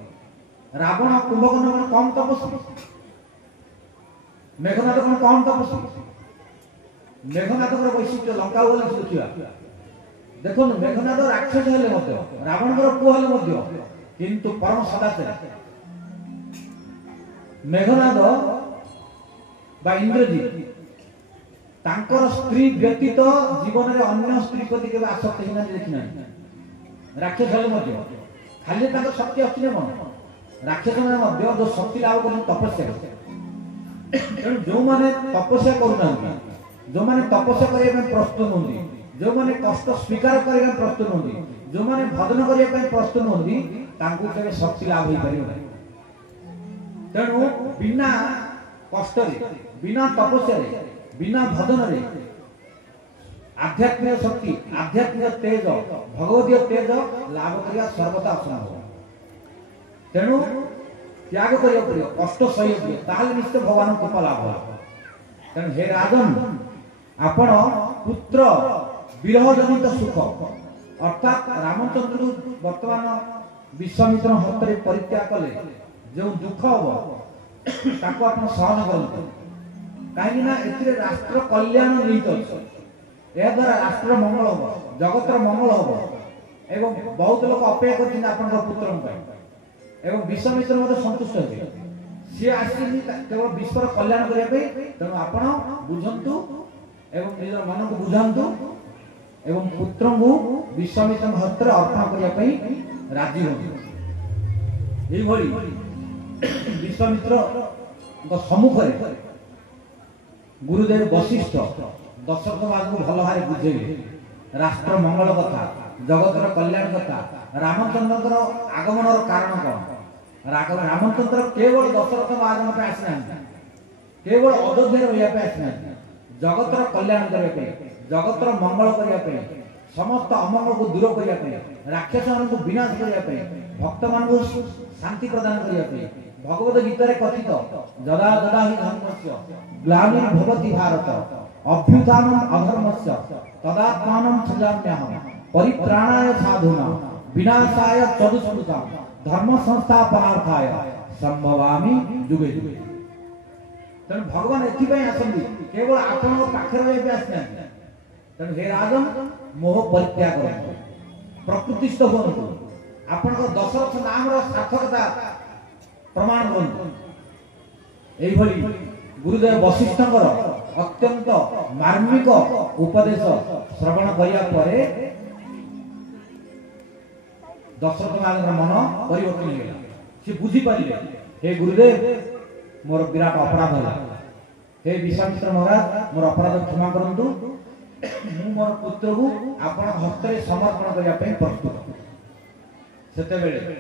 रावण कुंभकर्ण कम तपस्वी मेघनाथ कम तपस्वी मेघनाथ वैशिष्ट्य लंका गले देखा देखो मेघनाथ राक्षस हेले रावण पुओ हेले किंतु परम सदाचारी मेघनाथ बा इंद्रजीत तांकर स्त्री व्यतीत जीवन में अन्य स्त्री प्रति केवल आसक्त ही देखी ना राक्षस हेले खाली शक्ति अच्छी मन राक्षस मैंने जो शक्ति लाभ कर तपस्या तेणु जो मैंने तपस्या करना जो मैंने तपस्या करने प्रस्तुत होती जो मैंने कष्ट स्वीकार करने प्रस्तुत होती जो मैंने भजन करने प्रस्तुत होती केवल शक्ति लाभ हो पार तेणु बिना कष्ट बिना तपस्या बिना भजन आध्यात्मिक शक्ति आध्यात्मिक तेज भगवतीय तेज लाभ करने सर्वदा असंभव तेणु त्याग करियो कष्ट सही निश्चित भगवान कृपा लाभ तेणु हे राजन आपण पुत्र विरह जनित सुख अर्थात रामचंद्र वर्तमान विश्वामित्र हस्त परित्याग कले जो दुख हम ताको आपण सहन करते कहीं राष्ट्र कल्याण निहित अच्छे यह द्वारा राष्ट्र मंगल हम जगतर मंगल हम एवं बहुत लोग अपेक्षा कर पुत्र एवं विश्वामित्र मत संतुष्ट होते सी आसी केवल विश्वर कल्याण करने तेणु आपण बुझंतु एवं निज मन को बुझातु एवं पुत्र को विश्वामित्र हस्त अर्पण करने राजी हो विश्वामित्र सम्मुख गुरुदेव वशिष्ठ दशरथ महाराज को भल भाव बुझेबे राष्ट्र मंगल कथा जगतर कल्याण कथा रामचंद्र आगमन कारण कौन रामचंद्र केवल दशरथ महाराज आसना केवल अयोध्या रहा आसना जगतर कल्याण करने जगतर मंगल करने समस्त अमंगल को दूर करने राक्षस मान को विनाश करने भक्त मान को शांति प्रदान करने भगवत गीता कथित जदा जदा ही धर्मस्य ग्लानिर्भवति भारत अभ्युत्थानम् अधर्मस्य तदात्मानं सृजाम्यहम् परित्राणाय साधूनां विनाशाय चतुष्कृतां धर्म संस्थापनार्थाय संभवामि जुगे जुगे तेणु भगवान एथिपाई आसंती केवल आपण पाखरे रही आसना तेणु हे राजन मोह परित्याग करନ୍ତୁ प्रकृतिस्थ हुअନ୍ତୁ आपण दशरथ नाम सार्थकता प्रमाण करନ୍ତୁ एभली गुरुदेव वशिष्ठଙ୍କର अत्यंत मार्मिक उपदेश श्रवण करिया परे दशरथ महाराज मन परिवर्तन हो गला से बुझी पारे हे गुरुदेव मोर विराट अपराध है हे विश्वामित्र महाराज मोर अपराध क्षमा करंतु मु मोर पुत्र को आपण हस्ते समर्पण करिया पे प्रस्तुत सेते बेले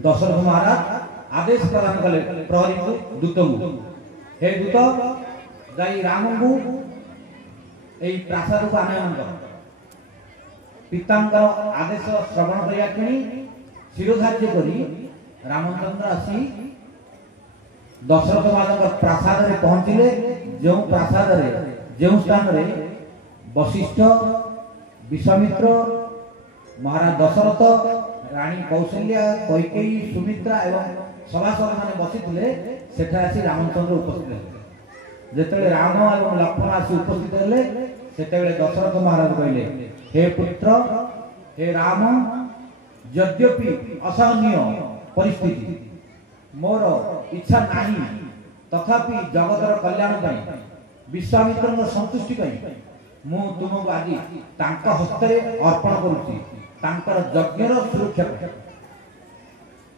दशरथ महाराज आदेश प्रदान कले प्रहरी को दूत को हे दूत जाई राम को एई प्रासाद को आनयन कर पितांकर आदेश श्रवण करिया कि शिरोधार्य करी रामचंद्र आसी दशरथ महाराज प्रासाद रे पहुंचिले जो प्रासाद रे जो स्थान रे वशिष्ठ विश्वामित्र महाराज दशरथ रानी कौशल्या कैकेयी सुमित्रा एवं सभासद माने बसिथिले सेठा आसी रामचंद्र उपस्थित हेले जेतेबेले राम एवं लक्ष्मण आसी उपस्थित हेले सेतेबेले दशरथ महाराज कहले हे पुत्र हे राम यद्यपि असहनीय परिस्थिति मोर इच्छा नहीं तथापि जगतर कल्याण पाई विश्वामित्र संतुष्टि पाई मु तुमको आज तांका हस्ते अर्पण करुछि तांकर यज्ञर सुरक्षा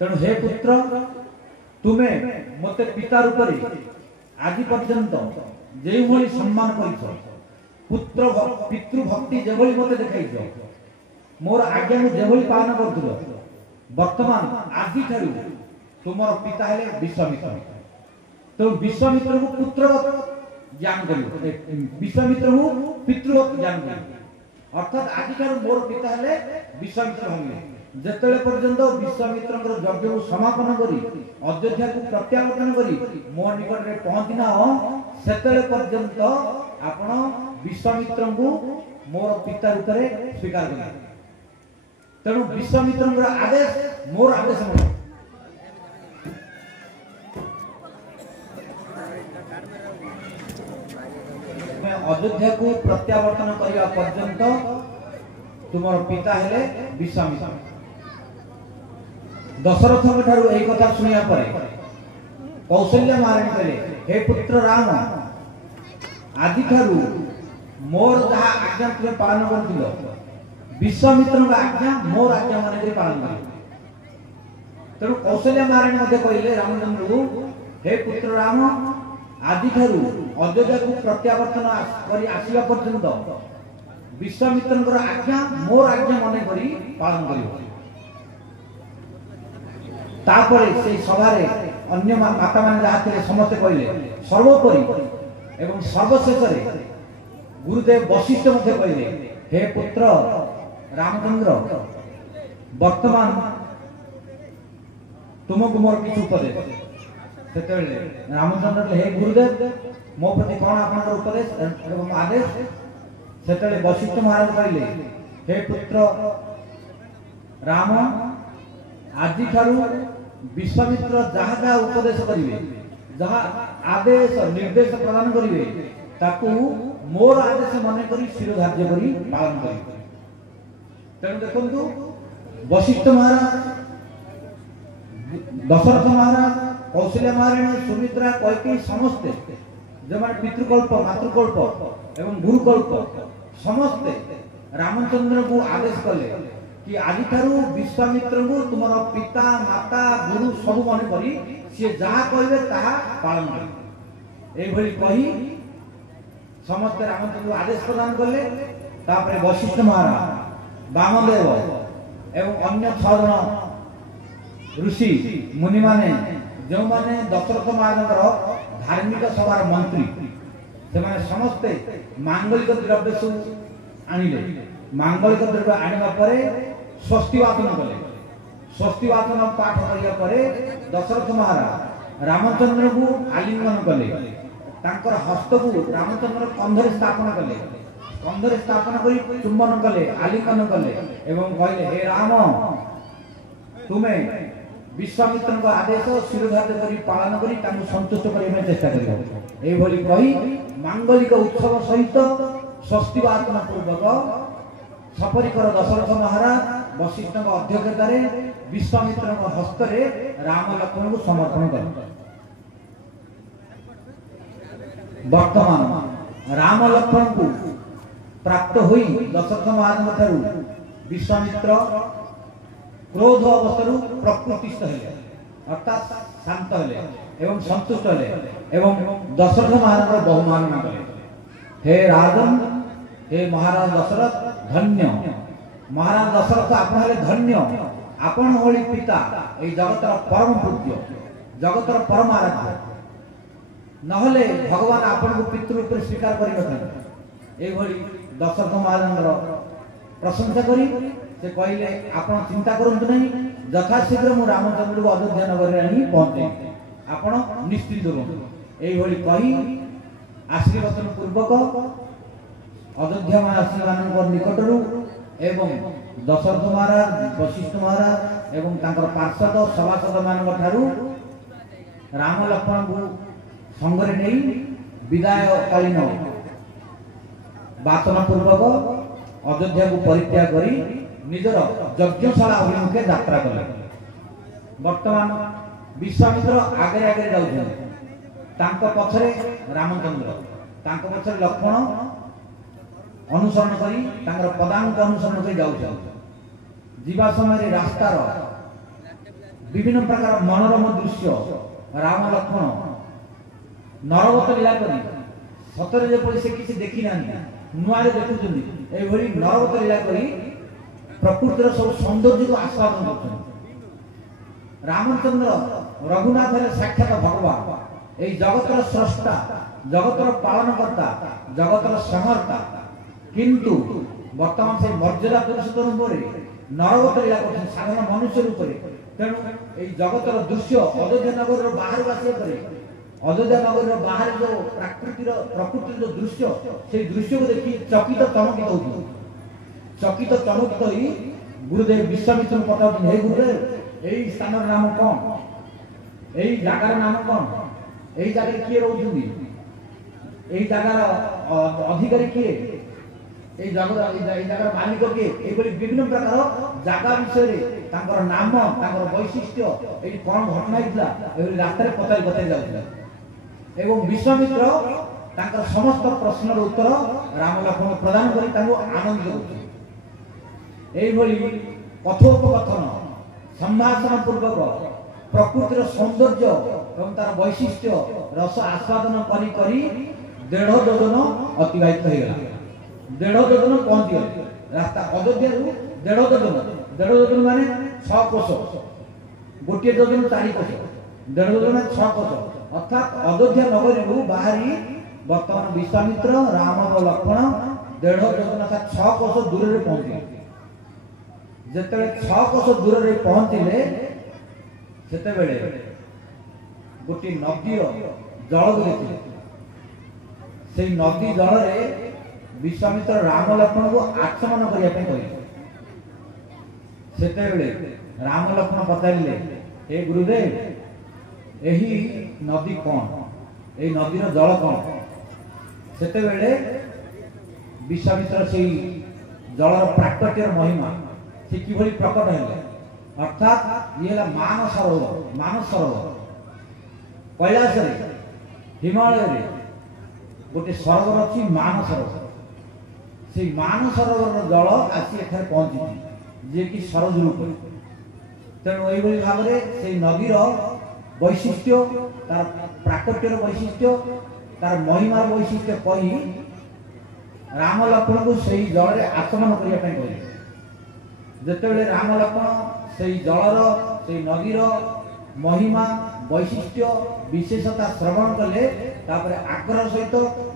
तेणु हे पुत्र तुमे मते पिता रूप आज पर्यंत जे भली सम्मान कर पुत्र पितृ भक्ति जेभली मते देखाई मोर आज्ञा मु जेभली पालन करथुलो वर्तमान आज ठारू तुमर पिता हेले विश्वामित्र तो विश्वामित्र को पुत्र ज्ञान करियो विश्वामित्र को पितृ ज्ञान करियो अर्थात आज ठारू मोर पिता हेले विश्वामित्र होले जेतले पर्यंत विश्वामित्रंकर यज्ञ को समापन करी अयोध्या को प्रत्यावर्तन करी मो निकट रे पहुंची ना हो सेतले पर्यंत आपण विश्वामित्र को मोर पिता रूप रे स्वीकार करी तेणु विश्वामित्रंकर आदेश मोर आदेश मोर अयोध्या को प्रत्यावर्तन करने पर्यंत तुमर पिता हेले विश्वामित्र। दशरथ ठारू यही कथा सुनिया परे कौशल्य महारानी कहले हे पुत्र राम आदि ठारू मोर जहा आज्ञा तुम पालन करथिलो विश्वामित्र का आज्ञा मोर आज्ञा माने पालन कर। तेणु कौशल्य महारानी मध्ये कहले रामचंद्र को हे पुत्र राम आदि ठारू अयोध्या को प्रत्यावर्तन करी आसीबा पर्यंत विश्वामित्रंकर आज्ञा मोर आज्ञा माने करी पालन करियो। तापरे से सभारे अन्य माता माने जहा थे समस्त कहले सर्वोपरि एवं सर्वशेष रे गुरुदेव वशिष्ठ मध्ये कहले हे पुत्र रामचंद्र वर्तमान तुमको मोर किछु उपदेश सेतेले रामचंद्र हे गुरुदेव मो प्रति कोन आपनकर उपदेश एवं आदेश सेतेले वशिष्ठ महाराज कहले हे पुत्र राम आदि ठारू विश्वामित्र जहा जहा उपदेश करिवे जहा आदेश निर्देश प्रदान करिवे ताकू मोर आदेश माने करी शिरोधार्य करी पालन करिवे। तेणु देखंतु वशिष्ठ महाराज दशरथ महाराज कौशल्य महारानी सुमित्रा कैकेयी समस्ते जो पितृकल्प मातृकल्प एवं गुरुकल्प समस्ते रामचंद्र को आदेश कले कि आदि ठारू विश्वामित्र को तुमर पिता माता गुरु सब मन करी सी जहा कहबे ताहा पालन करिवे एई भली कही समस्त रामचंद्र को आदेश प्रदान कले। तापरे वशिष्ठ महाराज वामदेव एवं अन्य 6 जन ऋषि मुनि माने जो माने दशरथ महाराज धार्मिक सभार मंत्री से माने समस्ते मांगलिक द्रव्य सब आनिले मांगलिक द्रव्य आनिबा परे स्वस्ति वाचन कले स्वस्ति वाचन पाठ करिया परे दशरथ महाराज रामचंद्र को आलिंगन कले तांकर हस्त को रामचंद्र कंधरे स्थापन कले कंधरे स्थापन करी चुंबन कले आलिंगन कले एवं कहले हे राम तुमे विश्वामित्र का आदेश शिरोधार्य करी पालन करी तांको संतुष्ट करने चेष्टा करियो एई भली कही मांगलिक उत्सव सहित स्वस्ति वाचन पूर्वक सपरिकर दशरथ महाराज वशिष्ठ अध्यक्षता विश्वामित्र हस्त रे राम लक्ष्मण को समर्पण कर। वर्तमान राम लक्ष्मण को प्राप्त हुई दशरथ महाराज ठारू विश्वामित्र क्रोध अवस्था प्रकृतिस्थ हेले अर्थात शांत हेले एवं संतुष्ट हेले एवं दशरथ महाराज बहुमानना कले हे राजन हे महाराज दशरथ धन्य महाराज दशरथ आपण हेले धन्य आपण होली पिता ए जगतर परम पूज्य जगतर परम आराध्य नहले भगवान आपण को पितृ रूप स्वीकार करि नथि ए भली दशरथ महाराज प्रशंसा करी से कहले आपण चिंता करंतु नहीं यथाशीघ्र मु रामचंद्र को अयोध्या नगर रे आनी पहुंचे आपण निश्चित रहंतु एई भली कही आशीर्वाद पूर्वक अयोध्या महाराज निकटरू एवं दशरथ महाराज वशिष्ठ महाराज एवं तांकर पार्षद सभासद मान ठारू राम लक्ष्मण को संगरे नहीं विदाय कालीन वाचन पूर्वक अयोध्या को परित्याग करी निजर यज्ञशाला अभिमुखे यात्रा कले। वर्तमान विश्वामित्र आगे आगे जाउछन तांको पछरे रामचंद्र तांको पछरे लक्ष्मण अनुसरण करी तांकर पदांक अनुसरण करी जाउछन जीवा समय रास्तार विभिन्न प्रकार मनोरम दृश्य राम लक्ष्मण नरवत लीला करी सतरे जेपरि से किसी देखि नानी नुआरे देखुछन ए भली नरवत लीला करी प्रकृतिर सब सौंदर्य को आस्वादन करछन। रामचंद्र रघुनाथ साक्षात भगवान ए जगतर स्रष्टा जगतर पालनकर्ता जगतर संहर्ता किंतु वर्तमान से मर्यादा पुरुषोत्तम ନରବତ ଲୀଳା କରୁଛନ୍ତି ସାଧାରଣ ମନୁଷ୍ୟ ରୂପରେ। ତେଣୁ ଏଇ ଜଗତର ଦୃଶ୍ୟ ଅଯୋଧ୍ୟା ନଗରର ବାହାରୁ ଆସିବା ପରେ ଅଯୋଧ୍ୟା ନଗରର ବାହାରେ ଯୋଉ ପ୍ରକୃତିର ଯୋଉ ଦୃଶ୍ୟ ସେଇ ଦୃଶ୍ୟକୁ ଦେଖି ଚକିତ ଚମକିତ ହଉଛନ୍ତି। ଚକିତ ଚମକିତ ହୋଇ ଗୁରୁଦେବ ବିଶ୍ୱାମିତ୍ରଙ୍କୁ ପଚାରୁଛନ୍ତି, ହେ ଗୁରୁଦେବ ଏଇ ସ୍ଥାନର ନାମ କଣ, ଏଇ ଜାଗାର ନାମ କଣ, ଏଇ ଜାଗାରେ କିଏ ରହୁଛନ୍ତି, ଏଇ ଜାଗାର ଅଧିକାରୀ କିଏ, এই জায়গার মালিক কে, এইভাবে বিভিন্ন প্রকার জায়গা বিষয়ে তাঁর নাম তাঁর বৈশিষ্ট্য এই কোন ঘটনা হয়েছিল এইভাবে রাস্তায় পচারি পচারি যাচ্ছিল এবং বিশ্বামিত্র তাঁর সমস্ত প্রশ্নর উত্তর রাম লক্ষ্মণ প্রদান করে তাঁকু আনন্দ করছে। এইভাবে কথোপকথন সম্ভাষণ পূর্বক প্রকৃতির সৌন্দর্য এবং তার বৈশিষ্ট্য রস আস্বাদন করি করি 1.5 যোজন অতিবাহিত হয়ে গেল। 1.5 যোজন পৌঁছি গেল রাস্তা অযোধ্যার 1.5 যোজন মানে 6 কোশ, গোটিয়ে যোজন 4 কোশ, 1.5 যোজন 6 কোশ, অর্থাৎ অযোধ্যা নগরী বাহারি বর্তমান বিশ্বামিত্র রাম ও লক্ষ্মণ 1.5 যোজন অর্থাৎ 6 কোশ দূরে পৌঁছিলে। যেতবে 6 কোশ দূরে পৌঁছিলে সেতবে গোটি নদীর জলକୁ ଦେଖିଲେ। সেই নদী জলরে বিশ্বামিত্র রাম লক্ষ্মণକୁ আচমন করিয়া ପାଇଁ କହିଲେ। সেতবে রাম লক্ষ্মণ পচারিলে, হে গুরুদেব ଏହି নদী কোন, এই নদীর জল কোন? সেতবে বিশ্বামিত্র সেই জলর প্রাকট্যের মহিমা সে কিভাবে প্রকট হেলে, অর্থাৎ ইয়ে হল মানস সরোবর। মানস সরোবর কৈলাসরে হিমালୟରେ গোটে সরোবর ଅଛି ମାନସ সরোবর। সেই ମାନସ সরোবরର জল আসি এখানে পৌঁছিଛି, ଯିଏକି ସରଜୁ ରୂପରେ। ତେଣୁ এইভাবে ଭାବରେ সেই নদীর বৈশিষ্ট্য, তার প্রাকট্যের বৈশিষ্ট্য, তার মহিমার বৈশিষ্ট্য কହି রাম লক্ষ্মণକୁ সেই জଳରେ আচমন କରିବା ପାଇଁ କହିଲେ। যেତେବେଳେ রাম লক্ষ্মণ সেই জলর সেই নদীর মহিমা বৈশিষ্ট্য বিশেষতা শ্রবণ কলে তারপরে আগ্রহ সহিত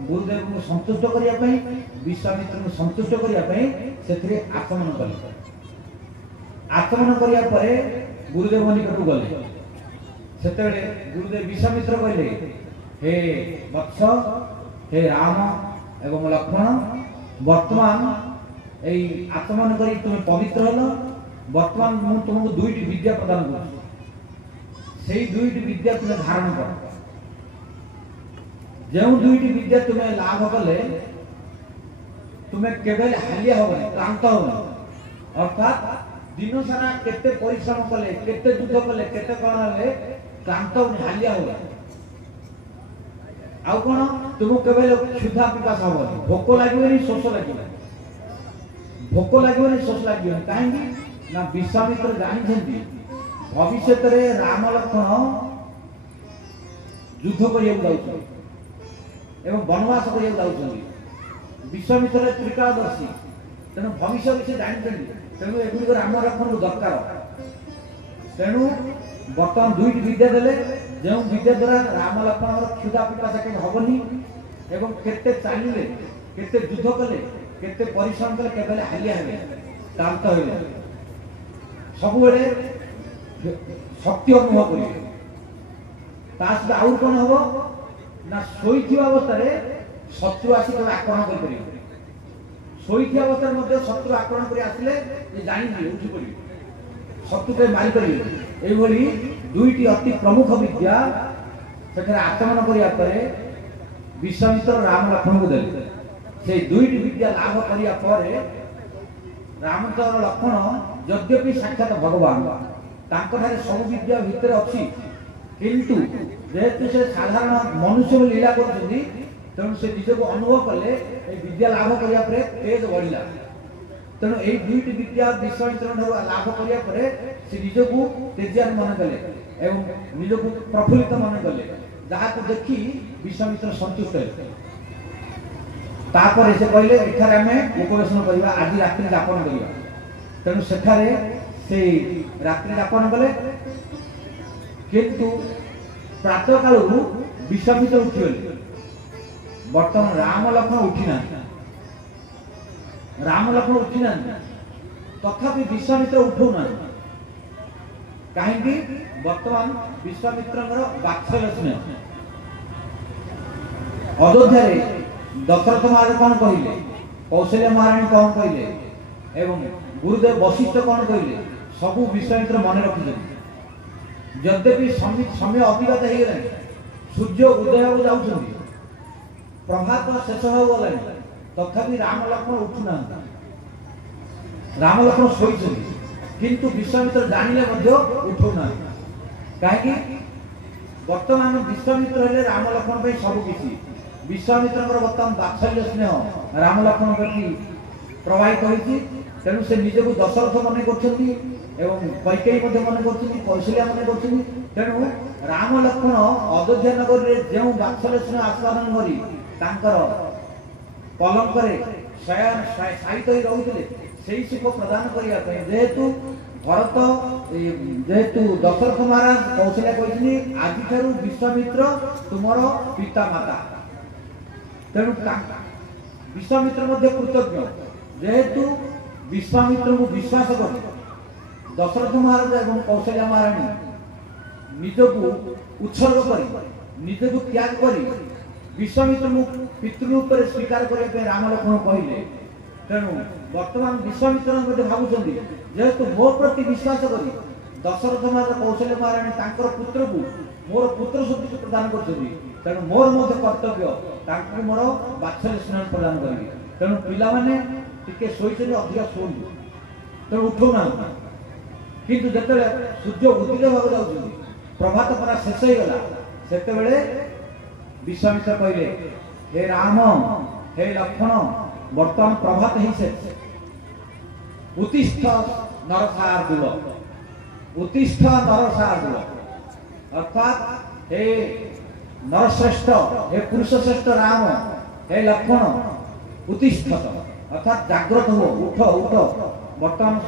গুরুদেবଙ୍କୁ সন্তুষ্ট করিয়া ପାଇଁ বিশ্বামিত্রଙ୍କୁ সন্তুষ্ট করিয়া ପାଇଁ ସେଥିରେ আচমন কলে। আচমন করিয়া পরে গুরুদেব নিকটକୁ গলে। সেତେବେଳେ গুরুদেব বিশ্বামিত্র কহিলে, হে বৎস, হে রাম এবং লক্ষ্মণ, বর্তমান এই আচমন করি তুমি পবিত্র হল। বর্তমান মু তোমাকে 2টি বিদ্যা প্রদান করছি, সেই 2টি বিদ্যা তুমি ধারণ কর। যে 2টি বিদ্যা তুমি লাভ কলে তুমি কেবল হালিয়া হবনি, ক্লান্ত হবনি। অর্থাৎ দিন সারা কেতে পরিশ্রম কলে, কেতে যুদ্ধ কলে, কেতে কোন হলে ক্লান্ত হবনি, হালিয়া হবনি। ଆଉ কোন তুমি কেবল ক্ষুধা পিপাসা হবনি, ভোক লাগিবনি, শোষ লাগিবনি। ভোক লাগিবনি, শোষ লাগিবনি। কাহিଁକି না বিশ্বামিত্র জানিছেন ভবিষ্যତରେ রাম লক্ষ্মণ যুদ্ধ କରିବାକୁ যাଉଛନ୍ତି এবং বনবাস କରିବାକୁ ଯାଉଛନ୍ତି। বিশ্বামিত্র ত্রিକାଳଦର୍ଶୀ, ତେଣୁ ଭବିଷ୍ୟ ବିଷୟ ଜାଣିଛନ୍ତି। ତେଣୁ ଏଗୁଡ଼ିକ ରାମ ଲକ୍ଷ୍ମଣଙ୍କୁ ଦରକାର। ତେଣୁ ବର୍ତ୍ତମାନ 2ଟି ବିଦ୍ୟା ଦେଲେ, ଯେଉଁ ବିଦ୍ୟା ଦ୍ୱାରା ରାମ ଲକ୍ଷ୍ମଣଙ୍କର କ୍ଷୁଧା ପିପାସା କେବେ ହବନି ଏବଂ କେତେ ଚାଲିଲେ, କେତେ ଯୁଦ୍ଧ କଲେ, କେତେ ପରିଶ୍ରମ କଲେ କେବେ ହାଲିଆ ହେବେ, କ୍ଳାନ୍ତ ହେବେ, ସବୁବେଳେ শক্তি অনুভব করিবে। তা সহ আউর কোন হব না শোইথিবা অবস্থায় শত্রু আসি তবে আক্রমণ করে পারিবে। শোইথিবা অবস্থার মধ্যে শত্রু আক্রমণ করে আসলে যে জানিবে উঠি পড়িবে, শত্রুকে মারি পারিবে। এইভাবে 2টি অতি প্রমুখ বিদ্যা সেখানে আক্রমণ করিয়া পরে বিশ্বামিত্র রাম লক্ষ্মণকে দেলে। সেই 2টি বিদ্যা লাভ করিয়া পরে রামচন্দ্র লক্ষ্মণ যদ্যপি সাক্ষাৎ ভগবান, ତାଙ୍କଠାରେ ସବୁ ବିଦ୍ୟା ଭିତରେ ଅଛି, କିନ୍ତୁ ଯେହେତୁ ସେ ସାଧାରଣ ମନୁଷ୍ୟ ଲୀଳା କରୁଛନ୍ତି ତେଣୁ ସେ ନିଜକୁ ଅନୁଭବ କଲେ এই ବିଦ୍ୟା ଲାଭ କରିବା ପରେ ତେଜ ବଢିଲା। ତେଣୁ এই 2ଟି ବିଦ୍ୟା ବିଶ୍ୱାମିତ୍ରଙ୍କଠାରୁ ଲାଭ କରିବା ପରେ ସେ ନିଜକୁ ତେଜିଆନ ମନେ କଲେ ଏବଂ ନିଜକୁ ପ୍ରଫୁଲ୍ଲିତ ମନେ କଲେ, ଯାହାକୁ ଦେଖି ବିଶ୍ୱାମିତ୍ର ସନ୍ତୁଷ୍ଟ ହେଲେ। ତାପରେ ସେ କହିଲେ ଏଠାରେ ଆମେ ଉପବେଶନ କରିବା, ଆଜି ରାତ୍ରି ଯାପନ କରିବା। ତେଣୁ ସେଠାରେ ସେ রাত্রি যাপন কলে। কিন্তু প্রাতঃ কালু বিশ্বামিত্র উঠিগলে। বর্তমান রাম লক্ষ্মণ উঠি না, রাম লক্ষ্মণ উঠি না। तथापि विश्वामित्र उठौना कहीं वर्तमान विश्वामित्र बात्सल्य स्नेह अयोध्या दशरथ महाराज कौन कहले कौशल्या महाराणी कौन कहले एवं गुरुदेव वशिष्ठ कौन कहले सबू विश्वामित्र मन रखिले यद्यपि समय अतिबात हो गला सूर्य उदय हो जाउछन्ति प्रभात शेष हो गला तथापि राम लक्ष्मण उठुना राम लक्ष्मण शोइछन्ति किंतु विश्वामित्र जानिले मध्य उठौना काहे वर्तमान विश्वामित्र हेले राम लक्ष्मण पे सब किछि विश्वामित्र वर्तमान वात्सल्य स्नेह राम लक्ष्मण प्रति प्रवाहित होइछि तेणु से निजको दशरथ मन करछन्ति एवं कैकेयी मध्य मन करछन्ति कौशल्या मन करछन्ति तेणु राम लक्ष्मण अयोध्या नगर रे जेउ वात्सल्य स्नेह आस्वादन करी तांकर पलंक रे शयन साहित्य होई रहुथिले सेही सुख प्रदान करिया पे जेहेतु भरत जेहेतु दशरथ महाराज कौशल्या कहछिनि आजि थारु विश्वामित्र तुमर पिता माता तेणु विश्वामित्र मध्य कृतज्ञ जेहेतु विश्वामित्र को विश्वास कर दशरथ महाराज एवं कौशल्या महाराणी निजको उत्सर्ग करी निजको त्याग करी विश्वामित्र को पितृरूप स्वीकार करने पे राम लक्ष्मण कहले तेणु वर्तमान विश्वामित्र भावुं जेहेतु मो प्रति विश्वास करी दशरथ महाराज कौशल्या महाराणी तांकर पुत्र को मोर पुत्र सदृश प्रदान करछन्ति तेणु मोर मध्य कर्तव्य तांको मोर वात्सल्य स्नेह प्रदान करी तेणु पिला माने टिके सोइछन्ति अधिक सोनु तेणु उठौना किंतु जेतेबेले सूर्य उदित भाग जाउछन्ति प्रभात परा शेष हो गला सेते बेले विश्वामित्र कहले हे राम हे लक्ष्मण वर्तमान प्रभात ही से उत्तिष्ठ नरसार्दूल उत्तिष्ठ नरसार्दूल अर्थात हे नरश्रेष्ठ हे पुरुष श्रेष्ठ राम हे लक्ष्मण उत्तिष्ठ अर्थात जागृत हो उठ उठ वर्तमान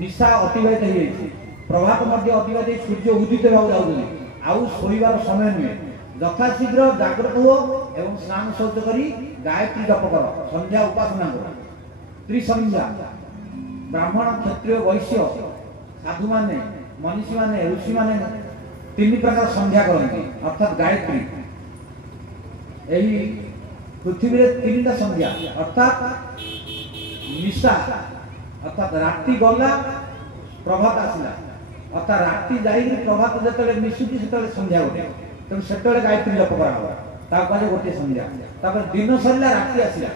निशा अतिबाहित हो प्रभात मध्य अतिबाहित सूर्य उदित भाव जाऊँ आउ शोइबार समय नुहे यथाशीघ्र जागृत हो एवं स्नान शौच करी गायत्री जप कर संध्या उपासना कर त्रिसंध्या ब्राह्मण क्षत्रिय वैश्य साधु माने मनीषी माने ऋषि माने तीन प्रकार संध्या करती अर्थात गायत्री यही पृथ्वी रे तीनटा संध्या अर्थात निशा अर्थात रात्रि गला प्रभात आसला अर्थात रात्रि जाई प्रभात जतले मिसुची सेतले संध्या होते तेणु सेतले गायत्री जप करा तापर गोटे संध्या तापर दिन सरला रात्रि आसला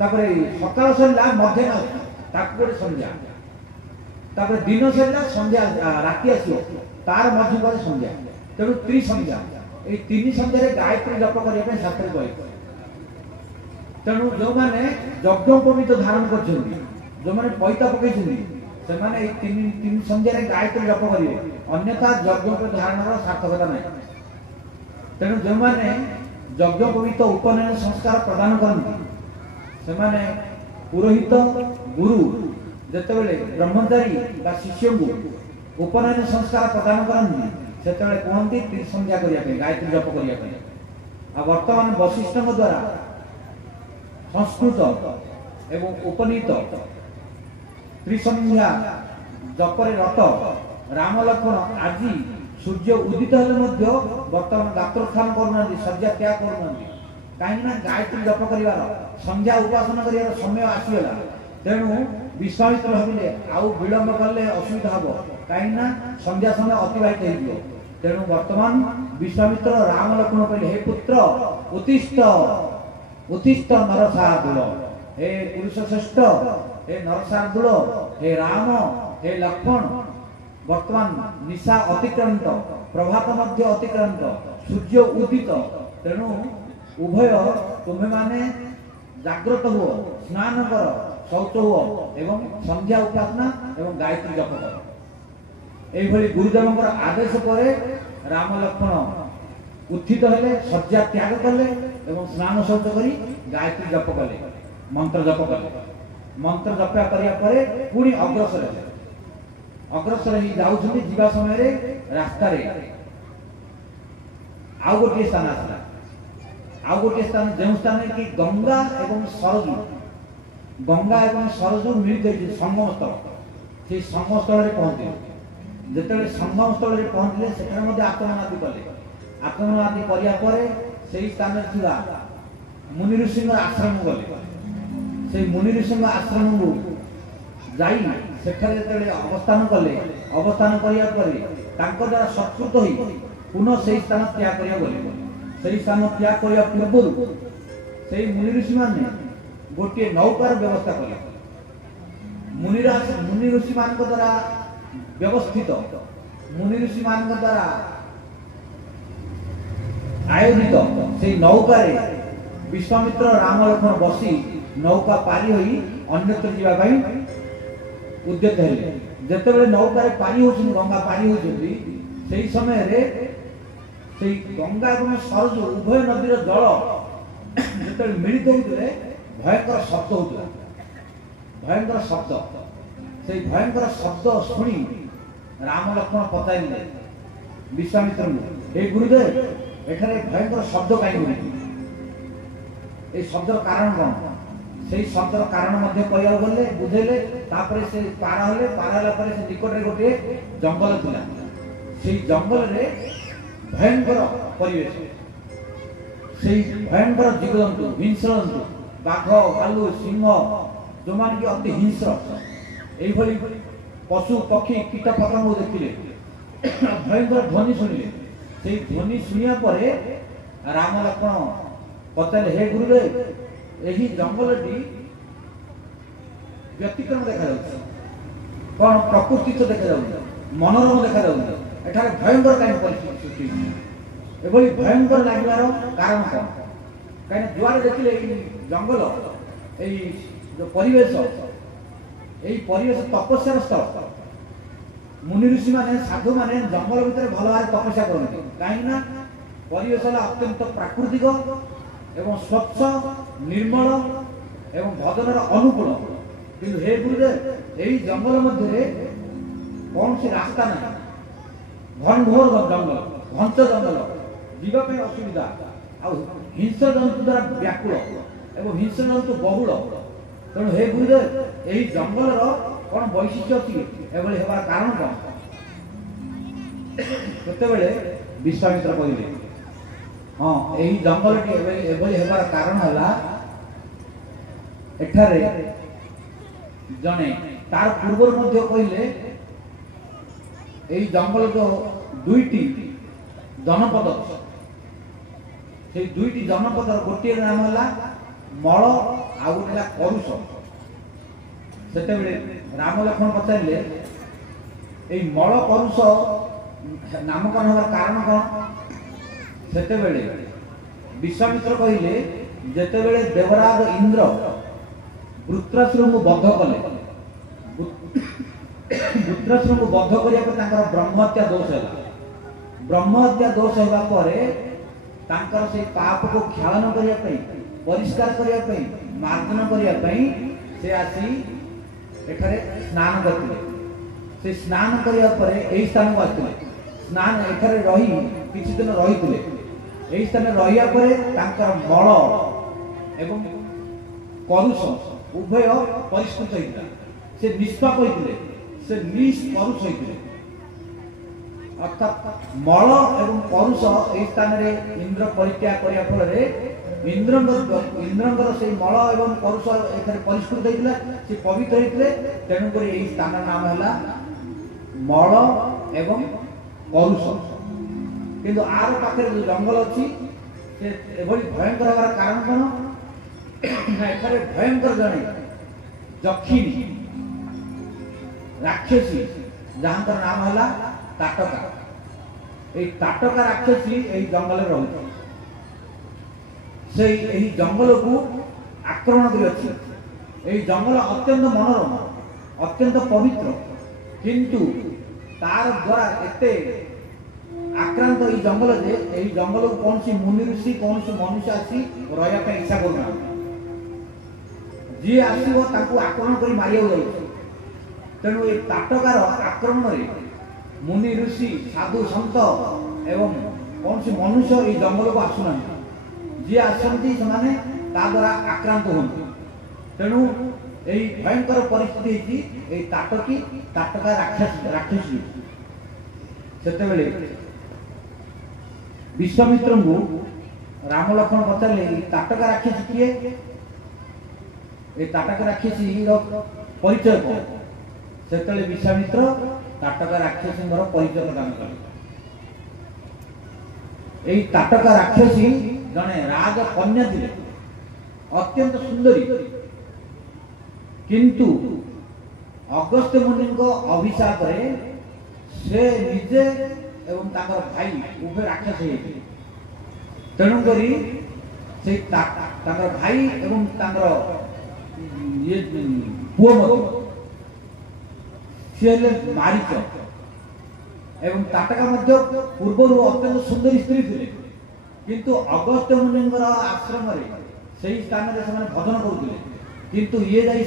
तापर सकाळ सरला मध्याह्न ताको गोटे संध्या तापर दिन सरला संध्या रात्रि आसो तार मध्य पर संध्या तेणु त्रिसंध्या ए तीन संध्या गायत्री जप करने शास्त्र कहे तेणु जो माने यज्ञोपवीत धारण कर जो माने पैता पकई से माने तीन संध्या गायत्री जप करेंगे अन्यथा यज्ञोपवीत धारण सार्थकता नहीं तेणु जो माने यज्ञोपवीत उपनयन संस्कार प्रदान करती से माने पुरोहित गुरु जेतेबेले ब्रह्मचारी बा शिष्य को उपनयन संस्कार प्रदान करती सेतेबेले कहती त्रिसंध्या करिया गायत्री जप करिया आ वर्तमान वशिष्ठ द्वारा संस्कृत एवं उपनीत त्रिसंध्या जपरे रत राम लक्ष्मण आज सूर्य उदित हेले मध्य वर्तमान गात्रोत्थान करूना शଯ୍या त्याग करूना कहीं गायत्री जप कर संध्या उपासना कर समय आसीगला तेणु विश्वामित्र भाविले आउ विलंब कले असुविधा हम कहीं संध्या समय अतिबाहित हो तेणु वर्तमान विश्वामित्र राम लक्ष्मण कहले हे पुत्र उत्तिष्ठ उत्तिष्ठ नरसार्दूल हे पुरुष श्रेष्ठ हे नरसार्दूल हे राम हे लक्ष्मण वर्तमान निशा अतिक्रांत प्रभात मध्य अतिक्रांत सूर्य उदित तेणु उभय तुम्हें माने जागृत हो स्नान कर शौच हो एवं संध्या उपासना एवं गायत्री जप कर एभली गुरुदेव आदेश पर राम लक्ष्मण उत्थित हेले शଯ୍या त्याग कले एवं स्नान शौच करी गायत्री जप कले मंत्र जप कले मंत्र जप करिया परे पुणी अग्रसर ही जाउछन्ति जीवा समय रे रास्ता रे आउ गोटे स्थान आसला आउ गोटे स्थान जो स्थान कि गंगा एवं सरजू गंगा एवं सरजू मिलित संगम स्थल से संगम स्थल पहुंचे जिते संगम स्थल पहुंचले से आक्रमण आदि कले आक्रमण आदि करा स्थान मुनि ऋषि आश्रम गले से मुनि ऋषि आश्रम को जाई सेठे अवस्थान कले अवस्थान करने द्वारा सत्कृत हो पुनः से स्थान त्याग गले स्थान त्याग करने पूर्व से मुनि ऋषि मैंने गोटे नौकार व्यवस्था कले मुनि ऋषि मान द्वारा व्यवस्थित मुनि ऋषि मान द्वारा आयोजित से नौकार विश्वामित्र राम लक्ष्मण बसी नौका पारी होई अन्यत्र जावाई उद्यत हेले जेतेबेले नौकार पारी होछन गंगा पारी होछन सेही समय रे सेही गंगा एवं सरजू उभय नदीर जल जेतेबेले मिलित होउतले भयंकर शब्द होउतला भयंकर शब्द से भयंकर शब्द शुणी राम लक्ष्मण पचारे विश्वामित्र हे गुरुदेव एठारे भयंकर शब्द कहीं ए शब्द कारण कौन से शब्द कारण मध्य कहया गले बुझेले तापरे से पार हला परे से निकट रे गोटे जंगल थिला से जंगल रे भयंकर परिवेश से भयंकर जीवजंतु हिंस्रजंतु बाघ भालू सिंह जो मान की अति हिंस्र एभली पशु पक्षी कीट पतंग देखिले भयंकर ध्वनि शुणिले से ध्वनि शुणिया परे राम लक्ष्मण पचारे हे गुरुदेव यही जंगलटी व्यतिक्रम देखा जाउछि कौन प्रकृति तो देखा जाउछि मनोरम देखा जाउछि एठारे भयंकर कहीं परिस्थिति सृष्टि एभली भयंकर लागिबार कारण कौन कहीं जुआर देखिले जंगल एई जो परिवेश तपस्या स्थल मुनि ऋषि माने साधु माने जंगल भितर भल भाव तपस्या करते कहीं परिवेश अत्यंत प्राकृतिक एवं स्वच्छ निर्मल एवं भजनर अनुकूल किंतु हे गुरुदेव यही जंगल मध्य कौन सी रास्ता ना घनघोर जंगल घंच जंगल जीवाई असुविधा हिंस्र जंतु द्वारा व्याकुल एवं हिंस्र जंतु बहुल तेणु हे गुरुदेव यही जंगल कौन वैशिष्ट्य अच्छी एभली हेबार कारण कौन केतेबेले विश्वामित्र कहले हाँ यही जंगल एभली हेबार कारण हला एठारे जने तार पूर्व मध्य कहले यही जंगल जो दुईटी जनपद से दुईटी जनपद गोटे नाम है मल आ गोटे करुष सेतेबेले राम लक्ष्मण पचारे यही मल करुष नामकरण होवार कारण कौन सेतेबेले विश्वामित्र कहले जेतेबेले देवराज इंद्र वृत्रासुर को बद्ध कले वृत्रासुर को बद्ध करने ब्रह्महत्या दोष है ब्रह्महत्या दोष होगा तांकर से पाप को ख्यालन करने परिष्कार करने मार्जन करने से आसी एठारे स्नान करते से स्नान करने यही स्थान को आसते स्नान एठारे रही किछि दिन रही यही स्थान रहिया तांकर मल एवं करुष उभय परिष्कृत होता से निष्पाप होते से निष्परुष होते अर्थात मल एवं परुष यही स्थान में इंद्र परित्याग करने फल इंद्र से मल एवं परुष एठारे परिष्कृत होता से पवित्र होते तेणुक यही स्थान नाम है मल एवं परुष किंतु आर पाखे जो जंगल अच्छी से एभली भयंकर होगार कारण कौन एठारे भयंकर जड़े दक्षिणी राक्षसी जहां नाम है ताटका यही ताटका राक्षसी यही जंगल रही से यही जंगल को आक्रमण कर जंगल अत्यंत मनोरम अत्यंत पवित्र किंतु तार द्वारा एते आक्रांत यही जंगल यही जंगल को कौन सी मुनि ऋषि कौन सी मनुष्य आसी रहा इच्छा करना जी आसो आक्रमण कर मारिया जाऊँ तेणु ये ताटकार आक्रमण में मुनि ऋषि साधु सन्त एवं कौन सी मनुष्य ये जंगल को आसुना जी आसती से द्वारा आक्रांत होती तेणु यही भयंकर परिस्थिति ताटकी ताटका राक्षसी से विश्वामित्र को राम लक्ष्मण पचारे ताटका राक्षसी किए ताटका राक्षसी परिचय कौन से विश्वामित्र ताटका राक्षसी परिचय प्रदान कले ताटका राक्षसी जड़े राज कन्या थे अत्यंत सुंदरी किंतु अगस्त्य मुनि अभिशाप से निजे एवं ताकर भाई उभय राक्षस तेणुक भाई एवं ये पुओ सी मारीच एवं ताटका पूर्वर अत्यंत सुंदरी स्त्री थे किंतु अगस्त्य मुनि आश्रम से स्थान में भजन करुले किंतु ये जाई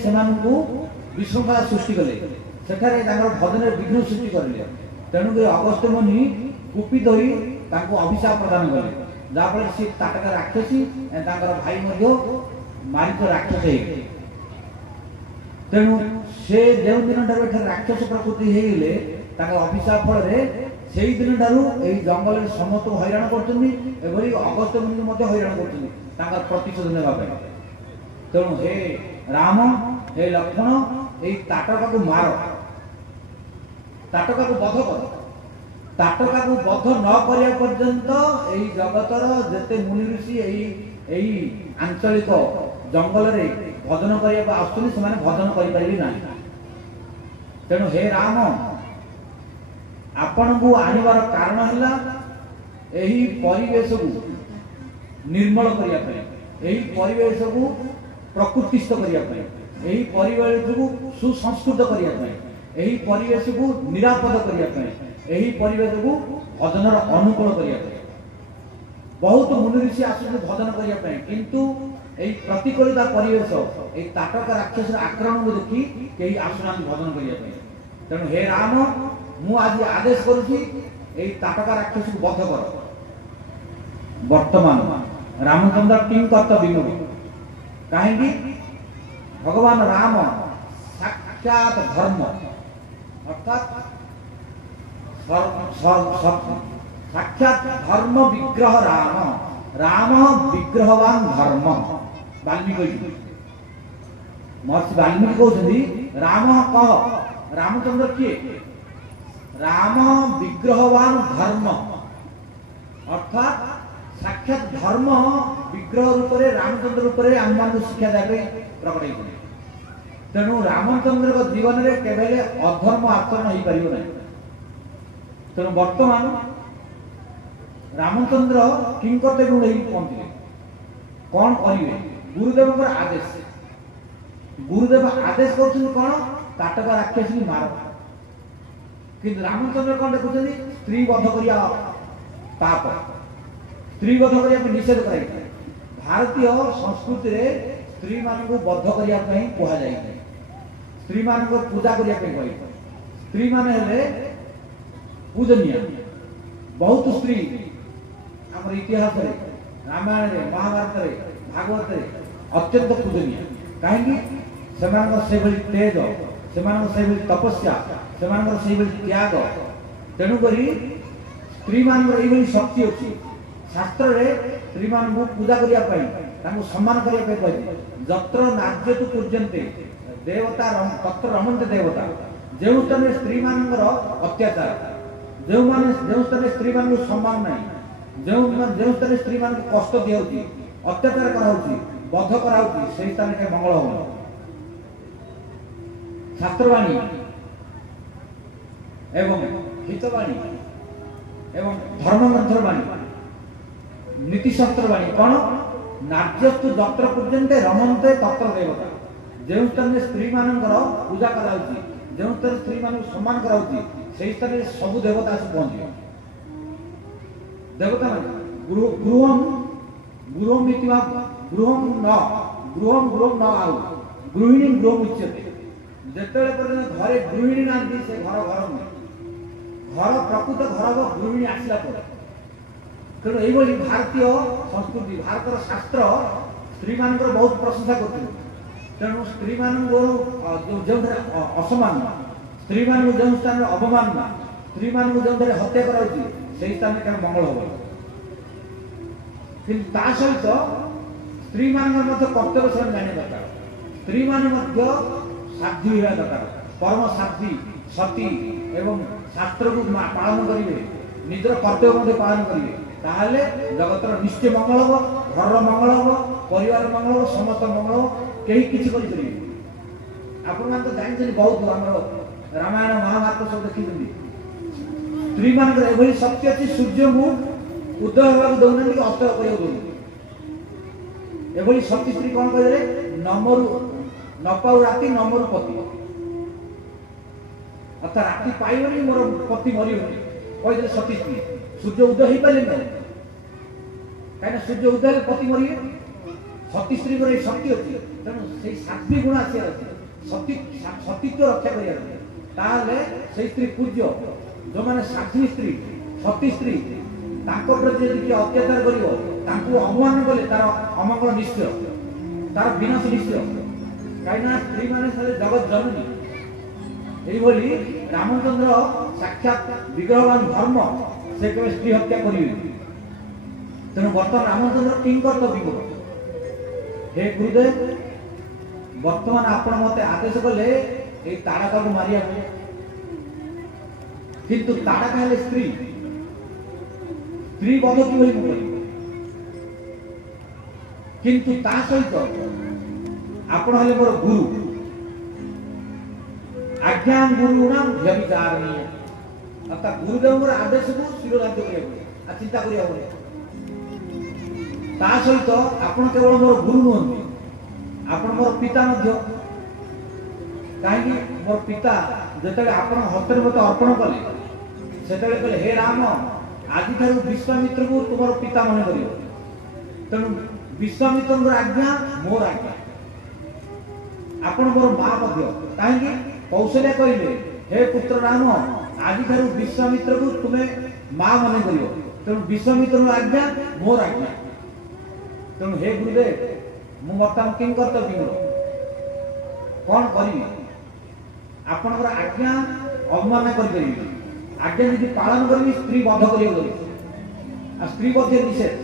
विशृंखला सृष्टि कले सेठारे भजन विघ्न सृष्टि करें तेणुक अगस्त्य मुनि कुपित होई अभिशाप प्रदान कले जहाँफल सी ताटका राक्षसी भाई मारिच राक्षस तेणु से जो दिन राक्षस प्रकृति होगले अभिशाप फल से दिन ठारू जंगल समस्त हैरान कर अगस्त्य मुनि हैरान कर प्रतिशोध नापी तेणु हे राम हे लक्ष्मण ये ताटका को मार ताटका को बध कर ताटका को बध न करिया पर्यंत एही जगतर जेते मुनि ऋषि एही आंचलिक जंगल रे भजन करिया आसुनी से भजन करि परिबे नाही तेणु हे राम आपण को आनिबार कारण हला एही परिवेश को निर्मल करिया पय एही परिवेश को प्रकृतिस्थ करिया पय एही परिवेश को सुसंस्कृत करिया पय एही परिवेश को निरापद करिया पय एही परिवेश को भजनर अनुकूल करिया पय बहुत मुनि ऋषि आसुनी भजन करिया पय किंतु एही प्रतिकूलता परिवेश एही ताटका राक्षस आक्रमण को देखि केही आसुना भजन करिया पय तेणु हे राम मु आज आदेश करुछि एही ताटका राक्षस को बध कर वर्तमान रामचंद्र किं कर्तव्य कहीं भगवान राम साक्षात धर्म अर्थात साक्षात धर्म विग्रह राम राम विग्रहवान धर्म वाल्मीकि महर्षि वाल्मीकि कहते राम कह रामचंद्र किए राम विग्रहवान धर्म अर्थात साक्षात धर्म विग्रह रूप में रामचंद्र रूप में आम मान शिक्षा देवे प्रकट तेणु रामचंद्र जीवन में केवल अधर्म आचरण हो पार ना तेणु वर्तमान रामचंद्र किंकर्तव्य पहुंचे कौन करेंगे गुरुदेव आदेश गुरुदेव आदेश कर कौन ताटका राक्षस की मार कि रामचंद्र कौन देखुं स्त्री बध करिया पाप स्त्री बध करने निषेध कर भारतीय संस्कृति रे स्त्री मान को बध करने कहुई स्त्री मान को पूजा करने स्त्री मान पूजनीय बहुत स्त्री आम इतिहास रामायण महाभारत भागवत अत्यंत पूजनीय कहीं से तेज से तपस्या से त्याग तेणुक स्त्री मान शक्ति अच्छी शास्त्र रे स्त्री मान को पूजा करने सम्मान करने जत्र नार्य तो पूज्यन्ते देवता तत्र रमन्ते देवता जो स्थान स्त्री मान अत्याचार जो स्थान स्त्री मान को सम्मान नहीं जो स्थान स्त्री मान को कष्ट दिखाई अत्याचार कराऊँगी बध कराऊँगी से स्थान के मंगल हो शास्त्रवाणी एवं हितवाणी एवं धर्मग्रंथवाणी नीतिशास्त्रवाणी कौन नार्यस्तु जत्र पूज्यन्ते रमन्ते तत्र देवता जो स्थान स्त्री मान पूजा कराऊँगी जो स्थान स्त्री मान सम्मान कराऊँगी से स्थान सबू देवता आस पहुंचे देवता मान गृहम गृहम गृहम न आउ गृहिणी गृह उच्यते जिते घरे गृहिणी ना से घर घर घर प्रकृत घर गृहिणी आसला तेणु ये भारतीय संस्कृति भारत शास्त्र स्त्री मान बहुत प्रशंसा कर तेणु स्त्री मान जो असमान स्त्री मान जो स्थान अवमान स्त्री मान जो हत्या कराउची से स्थान में मंगल हम कि सहित स्त्री मान कर्तव्य से जाने दरकार स्त्री मान साध्वी होगा दरकार परम साध्वी सती एवं शास्त्र को पालन करेंगे निजर कर्तव्य पालन करेंगे ताहले जगतर निश्चय मंगल हम घर मंगल हम परिवार मंगल हम समस्त मंगल हम कहीं किसी कर आपण मान तो जानते बहुत आम रामायण महाभारत सब देखी स्त्री मान एभली शक्ति अच्छी सूर्य को उदय होगा दौना कि अस्त करने एभली शक्ति स्त्री कौन कहे नमरु न पाऊ राति नमरु पति अर्थात राति पाइबनी मोर पति मरबनी कहे सती स्त्री सूर्य उदय हो पारे ना कहीं सूर्य उदय पति मरे सती स्त्री को शक्ति अच्छी तेणु से सात्विक गुण आसार अच्छे सतीत्व रक्षा कर स्त्री पूज्य जो मैंने साध्वी स्त्री सती स्त्री प्रति यदि अत्याचार कर अवमान कले तार अमंगल निश्चय तार विनाश निश्चय कहीं स्त्री मान जगत जननी यही रामचंद्र साक्षात विग्रहवान धर्म से केवल स्त्री हत्या करेंगे तेणु बर्तमान रामचंद्र किं कर्तव्य हे गुरुदेव वर्तमान आपण मते आदेश कले ए तारका को मारिया किंतु तारका है स्त्री स्त्री बध कि भली करी किंतु ता सहित आपण हले मोर गुरु आज्ञा गुरुणाम व्यभिचारणीय अर्थात गुरुदेव आदेश को शिरोधार्य करिया चिंता करिया ता सहित आपण केवल मोर गुरु नुहंती आपण मोर पिता मध्य कहीं मोर पिता जिते आपण हस्तर मत अर्पण कले से कहले हे राम आज विश्वामित्र को तुम पिता मन कर तेणु विश्वामित्र आज्ञा मोर आज्ञा आपण मोर माँ मध्य कहीं कौशल्या कहले हे पुत्र राम आज विश्वामित्र को तुम्हें माँ मन कर तेणु विश्वामित्र आज्ञा मोर आज्ञा तेणु हे गुरुदेव मु बर्तमान किं कर्तव्य कौन करी आपणकर आज्ञा अवमान करी आज्ञा यदि पालन करी स्त्री बध कर स्त्री बध निषेध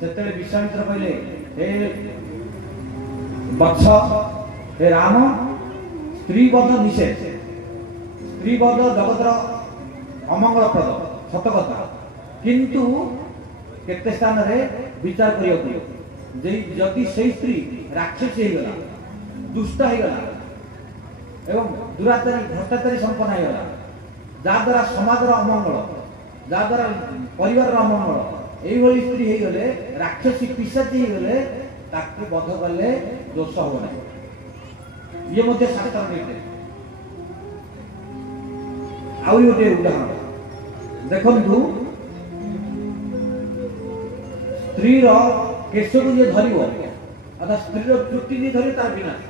से विश्वामित्र कहले हे वत्स हे राम स्त्री बध निषेध स्त्री बध जगतर अमंगलप्रद सत कथा किंतु केते स्थान रे विचार करियो जदि से स्त्री राक्षसी हो गला दुष्ट हो गला एवं दुराचारी भ्रष्टाचारी संपन्न हो गला जहाद्वारा समाज अमंगल जहाद्वारा परिवार अमंगल यही स्त्री हो गले राक्षसी पिशाची हो गले ताकि बध कले दोष हो ना ये मध्य शास्त्र नहीं आउ गोटे उदाहरण देखु स्त्री केश को जी धर अर्थात स्त्री चुटी जी धरे तार विनाश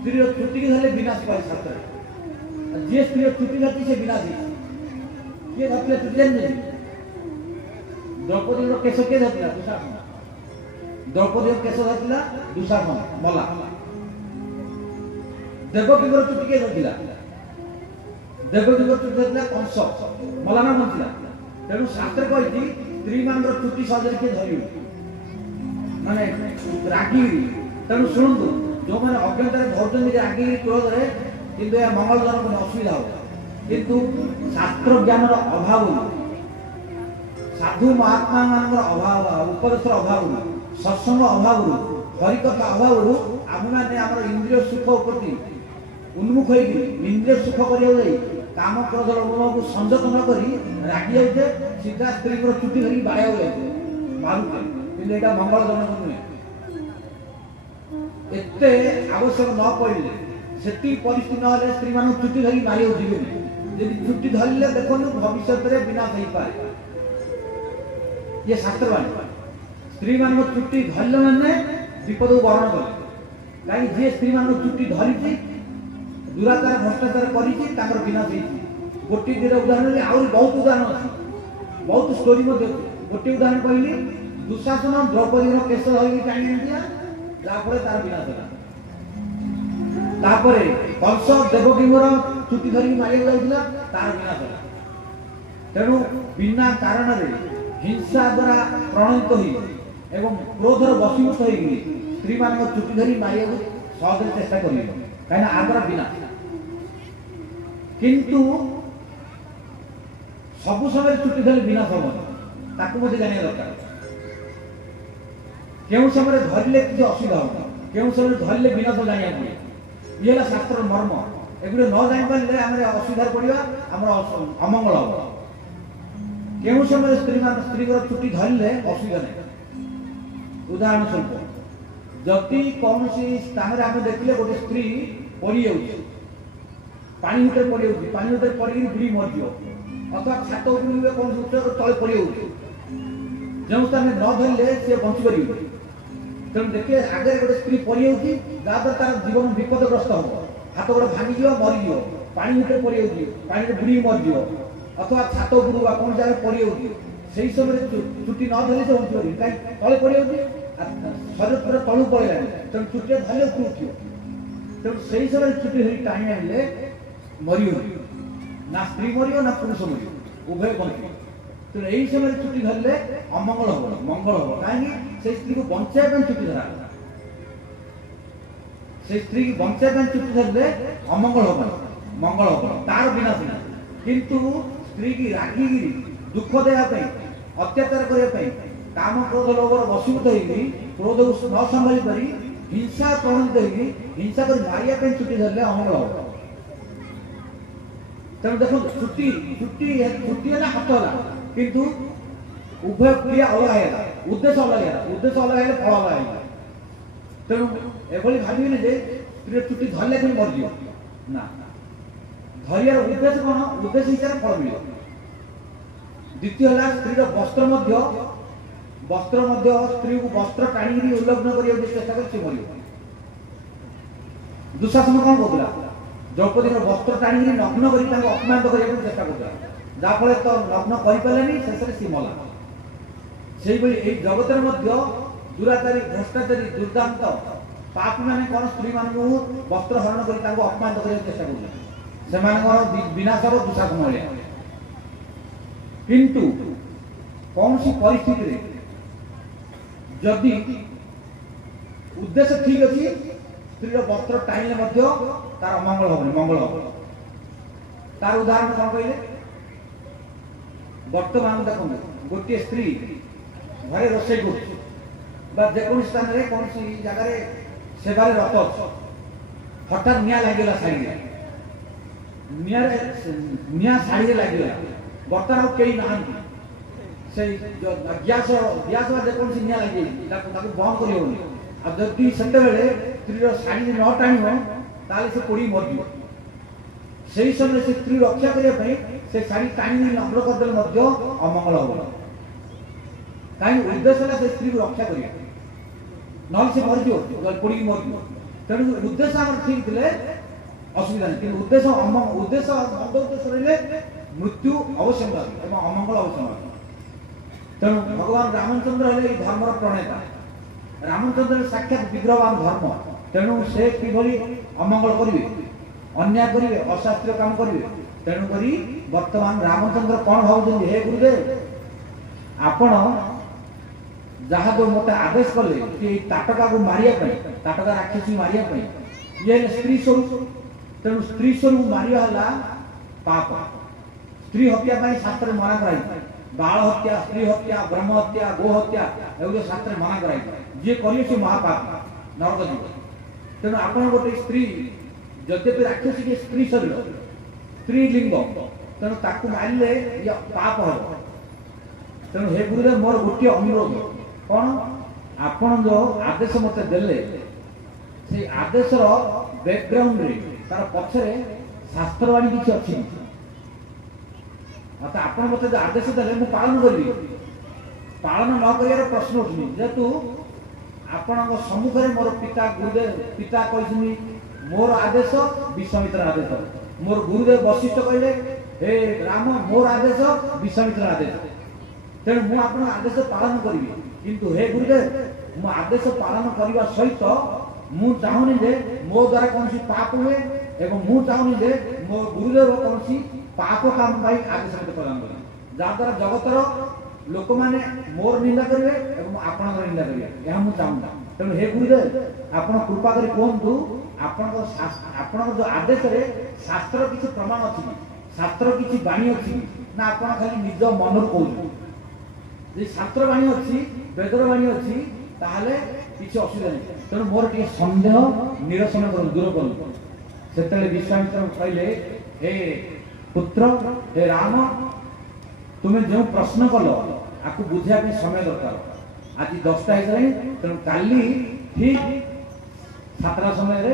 स्त्री चुटी की धरले विनाश पाए शास्त्र जी स्त्री चुटी धरती से विनाश किए धरती चुटी जानी द्रौपदी केश किए धरती दुशासन द्रौपदी केश धरती दुशासन मला देवकी चुटी किए धरती देवकी चुटी धरती कंस मलाना बंचला तेणु शास्त्र कही स्त्री मान चुटी सहजरे किए धर माने रागी तेणु शुणु जो मैंने अज्ञात धरते रागी क्रोध किंतु यह मंगलजनक असुविधा हो किंतु शास्त्र ज्ञान अभाव साधु महात्मा मान अभाव उपदेश अभाव सत्संग अभाव हरिकथा अभाव आम मैंने आम इंद्रिय सुख प्रति उन्मुख हो इंद्रिय सुख कर काम क्रोध लोभ को संजत न करी रागी जाते सीधा स्त्री चुटी धरिक बाड़ा जाते मारुते कि यहाँ मंगलजनक नुहे एत आवश्यक न पड़े से परिस्थिति ना स्त्री मान चुटी धरिक मारे जीवे यदि चुटी धरले देखो भविष्य में विनाश हो पाए ये शास्त्रवाणी स्त्री मान चुटी धरले मैंने विपद को वर्ण कले कहीं जी स्त्री मान चुटी धरी दुराचार भ्रष्टाचार कर विनाश गोटे दिन उदाहरण आहुरी बहुत उदाहरण अच्छी बहुत स्टोरी गोटे उदाहरण कहली दुशासन द्रौपदी केश धरिकी टाणी जाफल तार विनाश होला तापरे कंस देवकींगर चुटी धरी मारी जाउथिला तार विनाश होला तेणु बिना कारण रे हिंसा द्वारा प्रणीत होई एवं क्रोधर वशीभूत होई स्त्री मान चुटी धरी मारी सहज चेष्टा करियो काहे ना आदर विनाश किंतु सब समय चुटी धरी विनाश हो ताकू मते जानिया दरकार केउ समय धरले कि असुविधा हो केउ समय धरले विनाश जानिया पड़े ये है शास्त्र मर्म एगुड़े न जान पारे आम असुविधा पड़ा आम अमंगल हम केउ समय स्त्री चुटी धरले असुविधा नहीं उदाहरण स्वरूप जदि कौन स्थान आम देखले गोटे स्त्री पड़ी जाऊँ पानी भितर पड़ी जाऊँ पानी भितर पड़ी बुड़ी मरज अथवा छात कौन उच्च तले पड़ी जाऊँ जो स्थान न धरले सी बंची पार तेणु देखिए आगे गोटे स्त्री पड़ी जाऊँगी जहाँद्वारा तार जीवन विपदग्रस्त हम हाथ गोड़ भांगी मरीज पानी भितर पड़ी जाऊँगी पानी बुड़ी मरज अथवा छात उपरू कौन जगह पड़ी जाऊँगी से समय चुटी न धरले से बंची पार कहीं तले पड़ी जाऊँगी शरीर पूरा तलू पड़ेगा तेणु चुटी धरले उपरू उठियो तेणु से समय चुटी धरी टाणी आने मरी ना स्त्री मर ना पुरुष मर उभय बंचे तेणु यही समय चुटी धरले अमंगल हम मंगल हम कहीं से स्त्री को बचाई चुटी धरा से स्त्री की बचाई चुटी धरले अमंगल हम मंगल हम तार विनाश ना किंतु स्त्री की रागिगिरी दुख देवाई अत्याचार करने काम क्रोध लोभर वशीभूत होगी क्रोध को न संभाली पारी हिंसा प्रणीत होगी हिंसा कर मारिया चुटी धरले अमंगल हम तेणु देखो चुटी चुटी चुटी है हाथ है किंतु उभय क्रिया अलग है उद्देश्य अलग है उद्देश्य अलग है फल अलग है तेणु एभली भाविबे जे स्त्री चुटी धरले कि मरजियो ना धरियार उद्देश्य कौन उद्देश्य हिसाब से फल मिले द्वितीय है स्त्री वस्त्र स्त्री को वस्त्र टाणी उल्लंघन करने चेष्टा कर मर दुशासन कौन कहला द्रौपदी वस्त्र टाणी नग्न कर अपमानित करने चेष्टा करता जहाँफल तो नग्न कर शेष सी मला से जगत दुराचारी भ्रष्टाचारी दुर्दांत पापी मैंने कौन स्त्री मान वस्त्र हरण कर अपमानित करने चेष्टा कर विनाश हम दुशासन भाया किंतु कौन सी परिस्थिति जदि उद्देश्य ठीक अच्छी स्त्री वस्त्र टाइम तार अमंगल हम मंगल हम तार उदाहरण कौन कहले वर्तमान देखो गोटे स्त्री घरे रोषे कर स्थान में कौन सी जगह सेवार रत हठात निया लगे शाड़ी निया शाड़ी लगे बर्तमान कई ना से गैस जेको निया लगे बंद कर जदि से स्त्री शाड़ी न टाण से पोड़ी मरज से समय से स्त्री रक्षा करने से शाड़ी टाणी नग्न करदे अमंगल हम कहीं उद्देश्य है से स्त्री को रक्षा करें ना से मरज पोड़ी मरज तेणु उद्देश्य आम ठीक थे असुविधा नहीं उद्देश्य उद्देश्य मंद उद्देश्य रही मृत्यु अवश्य अमंगल अवश्य तेणु भगवान रामचंद्र है धर्मर प्रणेता रामचंद्र साक्षात विग्रहवान धर्म तेणु से किभली अमंगल करेंगे अन्याय करेंगे अशास्त्रीय काम करेंगे तेणुक वर्तमान रामचंद्र कौन भाव हे गुरुदेव आपण जहाँ जो मत आदेश कले कि ताटका को मारिया ताटका राक्षसी मारिया ये स्त्री स्वरूप तेणु स्त्री स्वरूप मारिया पाप स्त्री हत्या शास्त्र मना कराई बाल हत्या स्त्री हत्या ब्रह्म हत्या गो हत्या एवं शास्त्र मना कराई जी करे महापाप नरक जीव तेणु आपण गोटे स्त्री यद्यपि राक्षसी के स्त्री शरीर स्त्री लिंग तेणु ताकू मारे पाप हम तेणु हे गुरुदेव मोर गोटे अनुरोध कौन आपण जो आदेश मत देले से आदेश बैकग्राउंड रे तार पछरे शास्त्रवाणी किसी अच्छी अतः आपण मत जो आदेश देले मु पालन करी पालन न कर प्रश्न उठनी जेहेतु आपण सम्मुख में मोर पिता गुरुदेव पिता कही मोर आदेश विश्वामित्र आदेश मोर गुरुदेव वशिष्ठ कहले हे राम मोर आदेश विश्वामित्र आदेश तेणु मु आपण आदेश पालन करी किंतु हे गुरुदेव मो आदेश पालन करने सहित मु चाहूनी जे मो द्वारा कौन पाप हुए एवं मु चाहूनी जे मो गुरुदेव कौन पाप काम पाई आदेश प्रदान करें जहाँ द्वारा जगतर लोक मैंने मोर निंदा करेंगे एवं आपण निंदा करेंगे यह मुझे चाहूना तेणु हे गुरुदेव आप कृपा कर कहतु आपण जो आदेश रे शास्त्र किसी प्रमाण अच्छी शास्त्र किसी बाणी अच्छी ना आप खाली निज मन कहते शास्त्र बाणी अच्छी वेदर बाणी अच्छी ताहले किसी असुविधा नहीं तेणु मोर टे सन्देह निरसन कर दूर करूँ से विश्वामित्र कहले हे पुत्र हे राम तुम्हें जो प्रश्न कल आपको बुझा समय दरकार आज 10टा हो तेणु काली ठीक 7टा समय